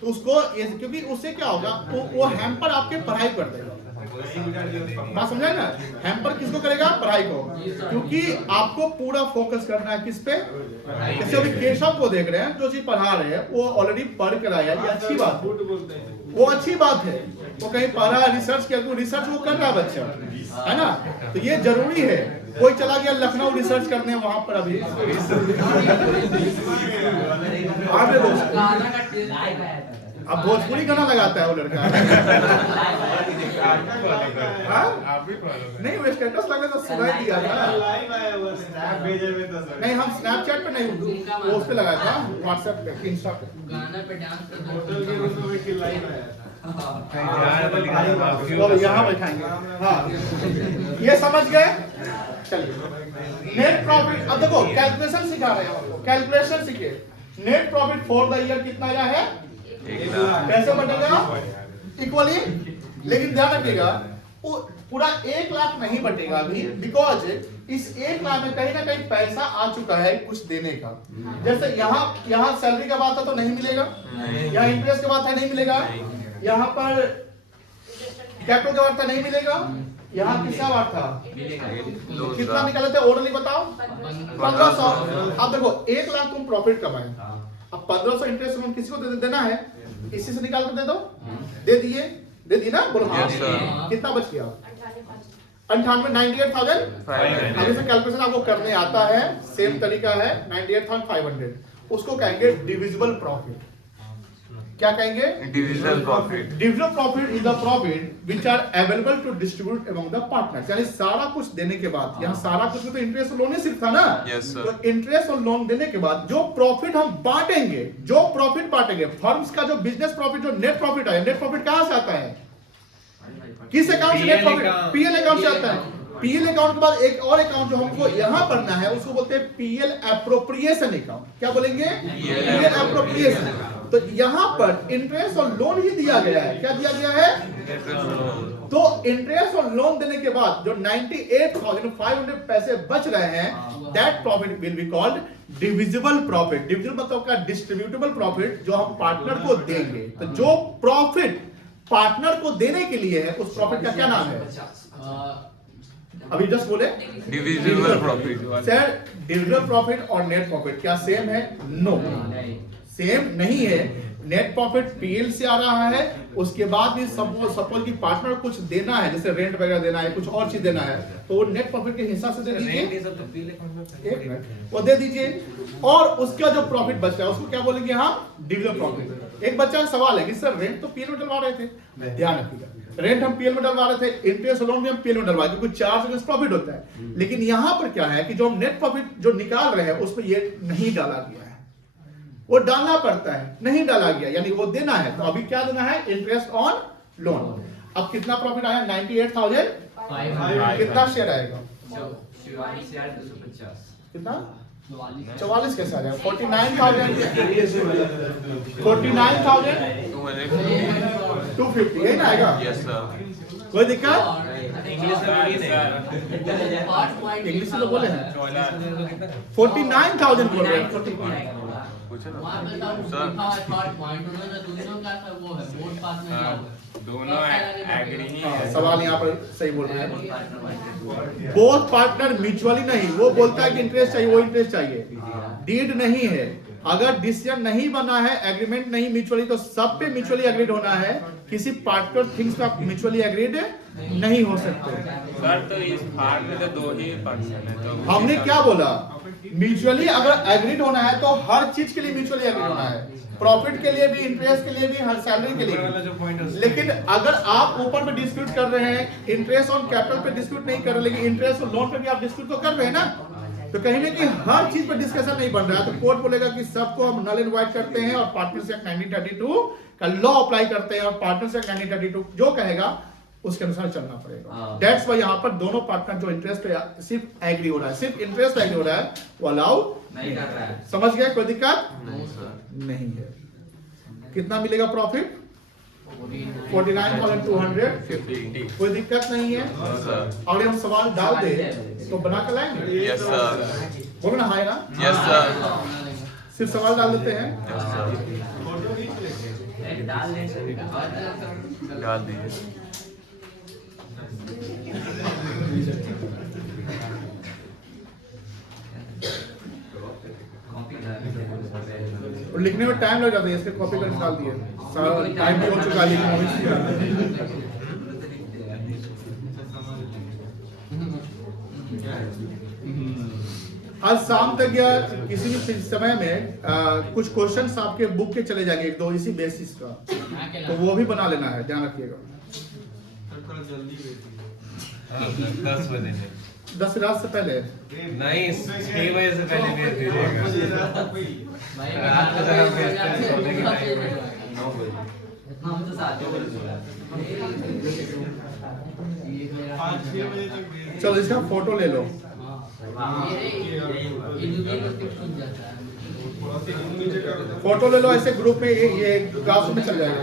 तो उसको, क्योंकि उससे क्या होगा, वो हैम्पर आपके पढ़ाई कर देगा। बात समझा ना? हैम्पर किसको करेगा? पढ़ाई को। क्योंकि आपको पूरा फोकस करना है किस पे? जैसे अभी केशव को देख रहे हैं, जो चीज पढ़ा रहे हैं वो ऑलरेडी पढ़ कर आया, ये अच्छी बात है, वो अच्छी बात है। वो कहीं पढ़ा है, रिसर्च किया, रिसर्च वो कर रहा है बच्चा, है ना? तो ये जरूरी है। कोई चला गया लखनऊ रिसर्च करने, वहां पर अभी अब भोजपुरी गाना लगाता है वो लड़का। नहीं वो स्टेटस लगा तो सुनाई दिया था, नहीं हम स्नैपचैट पे नहीं, वो उस पे लगाया था, व्हाट्सएप पे, इंस्टा पे। गाना पे डांस तो यहाँ बैठाएंगे। हाँ ये समझ गए? चलिए नेट प्रॉफिट, अब देखो कैलकुलेशन सिखा रहे हैं आपको, कैलकुलेशन सीखे। Net profit for the year कितना आया है? कैसे बनेगा? इक्वली। लेकिन ध्यान रखिएगा, वो पूरा 1 लाख नहीं बटेगा अभी, बिकॉज इस 1 लाख में कहीं ना कहीं पैसा आ चुका है कुछ देने का। जैसे यहाँ सैलरी का बात है तो नहीं मिलेगा, यहाँ इंटरेस्ट का बात है नहीं मिलेगा, यहाँ पर कैपिटल का बात था नहीं मिलेगा, यहाँ किसका बात था कितना निकाले थे ऑर्डरली बताओ 1500। अब देखो 1 लाख तुम प्रॉफिट कमाए, अब 1500 इंटरेस्ट तुम किसी को देना है, इसी से निकाल कर दे दो, दे दिए ना, बोलो हाँ। Yes, sir. कितना बच गया 98,000। अभी से कैलकुलेशन आपको करने आता है, सेम तरीका है 98,500, उसको कहेंगे डिविजिबल प्रॉफिट। क्या कहेंगे? Divisible profit. Divisible profit is the profit which are available to distribute among the partners. यानी सारा कुछ देने के बाद, यहाँ सारा कुछ में तो इंटरेस्ट और लोन ही सिर्फ था ना। Yes, sir. तो इंटरेस्ट और लोन देने के बाद जो प्रॉफिट हम बांटेंगे, जो प्रॉफिट बांटेंगे, फर्म्स का जो बिजनेस प्रॉफिट, जो नेट प्रॉफिट आया, नेट प्रॉफिट कहां से आता है? किस अकाउंट से नेट प्रॉफिट? पीएल अकाउंट से आता है। पीएल अकाउंट के बाद एक और अकाउंट जो हमको यहां पढ़ना है उसको बोलते हैं पीएल एप्रोप्रिएशन अकाउंट। क्या बोलेंगे? PL appropriation. तो यहां पर इंटरेस्ट और लोन ही दिया गया है। क्या दिया गया है? तो इंटरेस्ट और लोन देने के बाद जो 98,500 पैसे बच रहे हैं, that profit will be called divisible profit. Divisible मतलब का डिस्ट्रीब्यूटेबल प्रॉफिट जो हम पार्टनर को देंगे। तो जो प्रॉफिट पार्टनर को देने के लिए है उस प्रॉफिट का क्या नाम है? अभी जस्ट बोले divisible profit. Sir divisible profit और नेट प्रॉफिट क्या सेम है? नो, सेम नहीं है। नेट प्रॉफिट पीएल से आ रहा है, उसके बाद भी सपोज की पार्टनर कुछ देना है, जैसे रेंट वगैरह देना है, कुछ और चीज देना है, तो वो नेट प्रॉफिट के हिसाब से दे दीजिए, एक मिनट वो दे दीजिए। और उसका जो प्रॉफिट बच रहा है उसको क्या बोलेंगे हम? Divisible profit. एक बच्चा का सवाल है कि सर रेंट तो पीएल में डलवा रहे थे, ध्यान रखिएगा, रेंट हम पीएल में डलवा रहे थे, इंटरेस्ट लोन भी हम पीएल में डलवा, क्योंकि 4 अगेंस्ट प्रॉफिट होता है। लेकिन यहाँ पर क्या है कि जो हम नेट प्रॉफिट जो निकाल रहे हैं उसमें ये नहीं डाला गया है, वो डालना पड़ता है, नहीं डाला गया, यानी वो देना है। तो अभी क्या देना है? Interest on loan. अब कितना प्रॉफिट आया? 98,000। कितना शेयर आएगा? 44,250। कितना? 44 कैसे आ जाएगा? 49,250 यही ना आएगा? Yes sir. कोई दिक्कत? इंग्लिश इंग्लिश में तो बोले हैं 49,000 बोल रहे हैं। पूछो ना वहाँ बताओ सर। पॉइंट उन्होंने दोनों का सब वो है, बोर्ड पास में क्या हुआ? दोनों एग्री ही है। सवाल यहाँ पर सही बोल रहे हैं। बोथ पार्टनर म्यूचुअली नहीं, वो बोलता है कि इंटरेस्ट चाहिए, वो इंटरेस्ट चाहिए, डीड नहीं है। अगर डिसीजन नहीं बना है, एग्रीमेंट नहीं म्यूचुअली, तो सब पे म्यूचुअली एग्रीड होना है। किसी पार्टिकुलर थिंग्स पे आप म्यूचुअली एग्रीड नहीं हो सकते। सर तो इस पार्ट में तो 2 ही पर्सन है, तो हमने क्या बोला? म्यूचुअली अगर एग्रीड होना है तो हर चीज के लिए म्यूचुअली एग्रीड होना है, प्रॉफिट के लिए भी, इंटरेस्ट के लिए भी, हर सैलरी के लिए भी। लेकिन अगर आप ऊपर पे डिस्प्यूट कर रहे हैं, इंटरेस्ट ऑन कैपिटल पे डिस्प्यूट नहीं कर रहे, लेकिन इंटरेस्ट और लोन पे भी आप डिस्प्यूट तो कर रहे हैं ना, तो कहीं ना कहीं हर चीज पर डिस्कशन नहीं बन रहा है, तो कोर्ट बोलेगा कि सबको हम नल एंड वाइड करते हैं और पार्टनर्स एक्ट 1932 का लॉ अप्लाई करते हैं, और पार्टनर्स एक्ट 1932 जो कहेगा उसके अनुसार चलना पड़ेगा। दैट्स व्हाई यहाँ पर दोनों पार्टनर जो इंटरेस्ट पे सिर्फ एग्री हो रहा है, सिर्फ इंटरेस्ट एग्री हो रहा है, वो अलाउ नहीं कर रहा है। समझ गए? कोई दिक्कत नहीं सर। नहीं है। कितना मिलेगा प्रॉफिट? 49,250। कोई दिक्कत नहीं है। सर। अगर हम सवाल डाल दे तो बना कर लाएंगे? Yes sir. बोलो ना हाय ना। Yes sir. सिर्फ सवाल डाल देते हैं। Yes sir. डाल दे सर। डाल दीजिए। और लिखने में टाइम लग जाता है, इसके कॉपी कर निकाल दिए, टाइम भी हो चुका है लिखने आज शाम तक या किसी भी समय में कुछ क्वेश्चंस आपके बुक के चले जाएंगे, 1-2 इसी बेसिस का, तो वो भी बना लेना है, ध्यान रखिएगा। 10 बजे में 10 रात से पहले नहीं, 6 बजे से पहले भेज दीजिएगा। भाई रात को जब हम भेजते हैं सोने के टाइम में 9 बजे। हम तो 7 बजे सोया। चलो इसका फोटो ले लो। फोटो ले लो ऐसे ग्रुप में, ये क्लासरूम में चल जाएगा।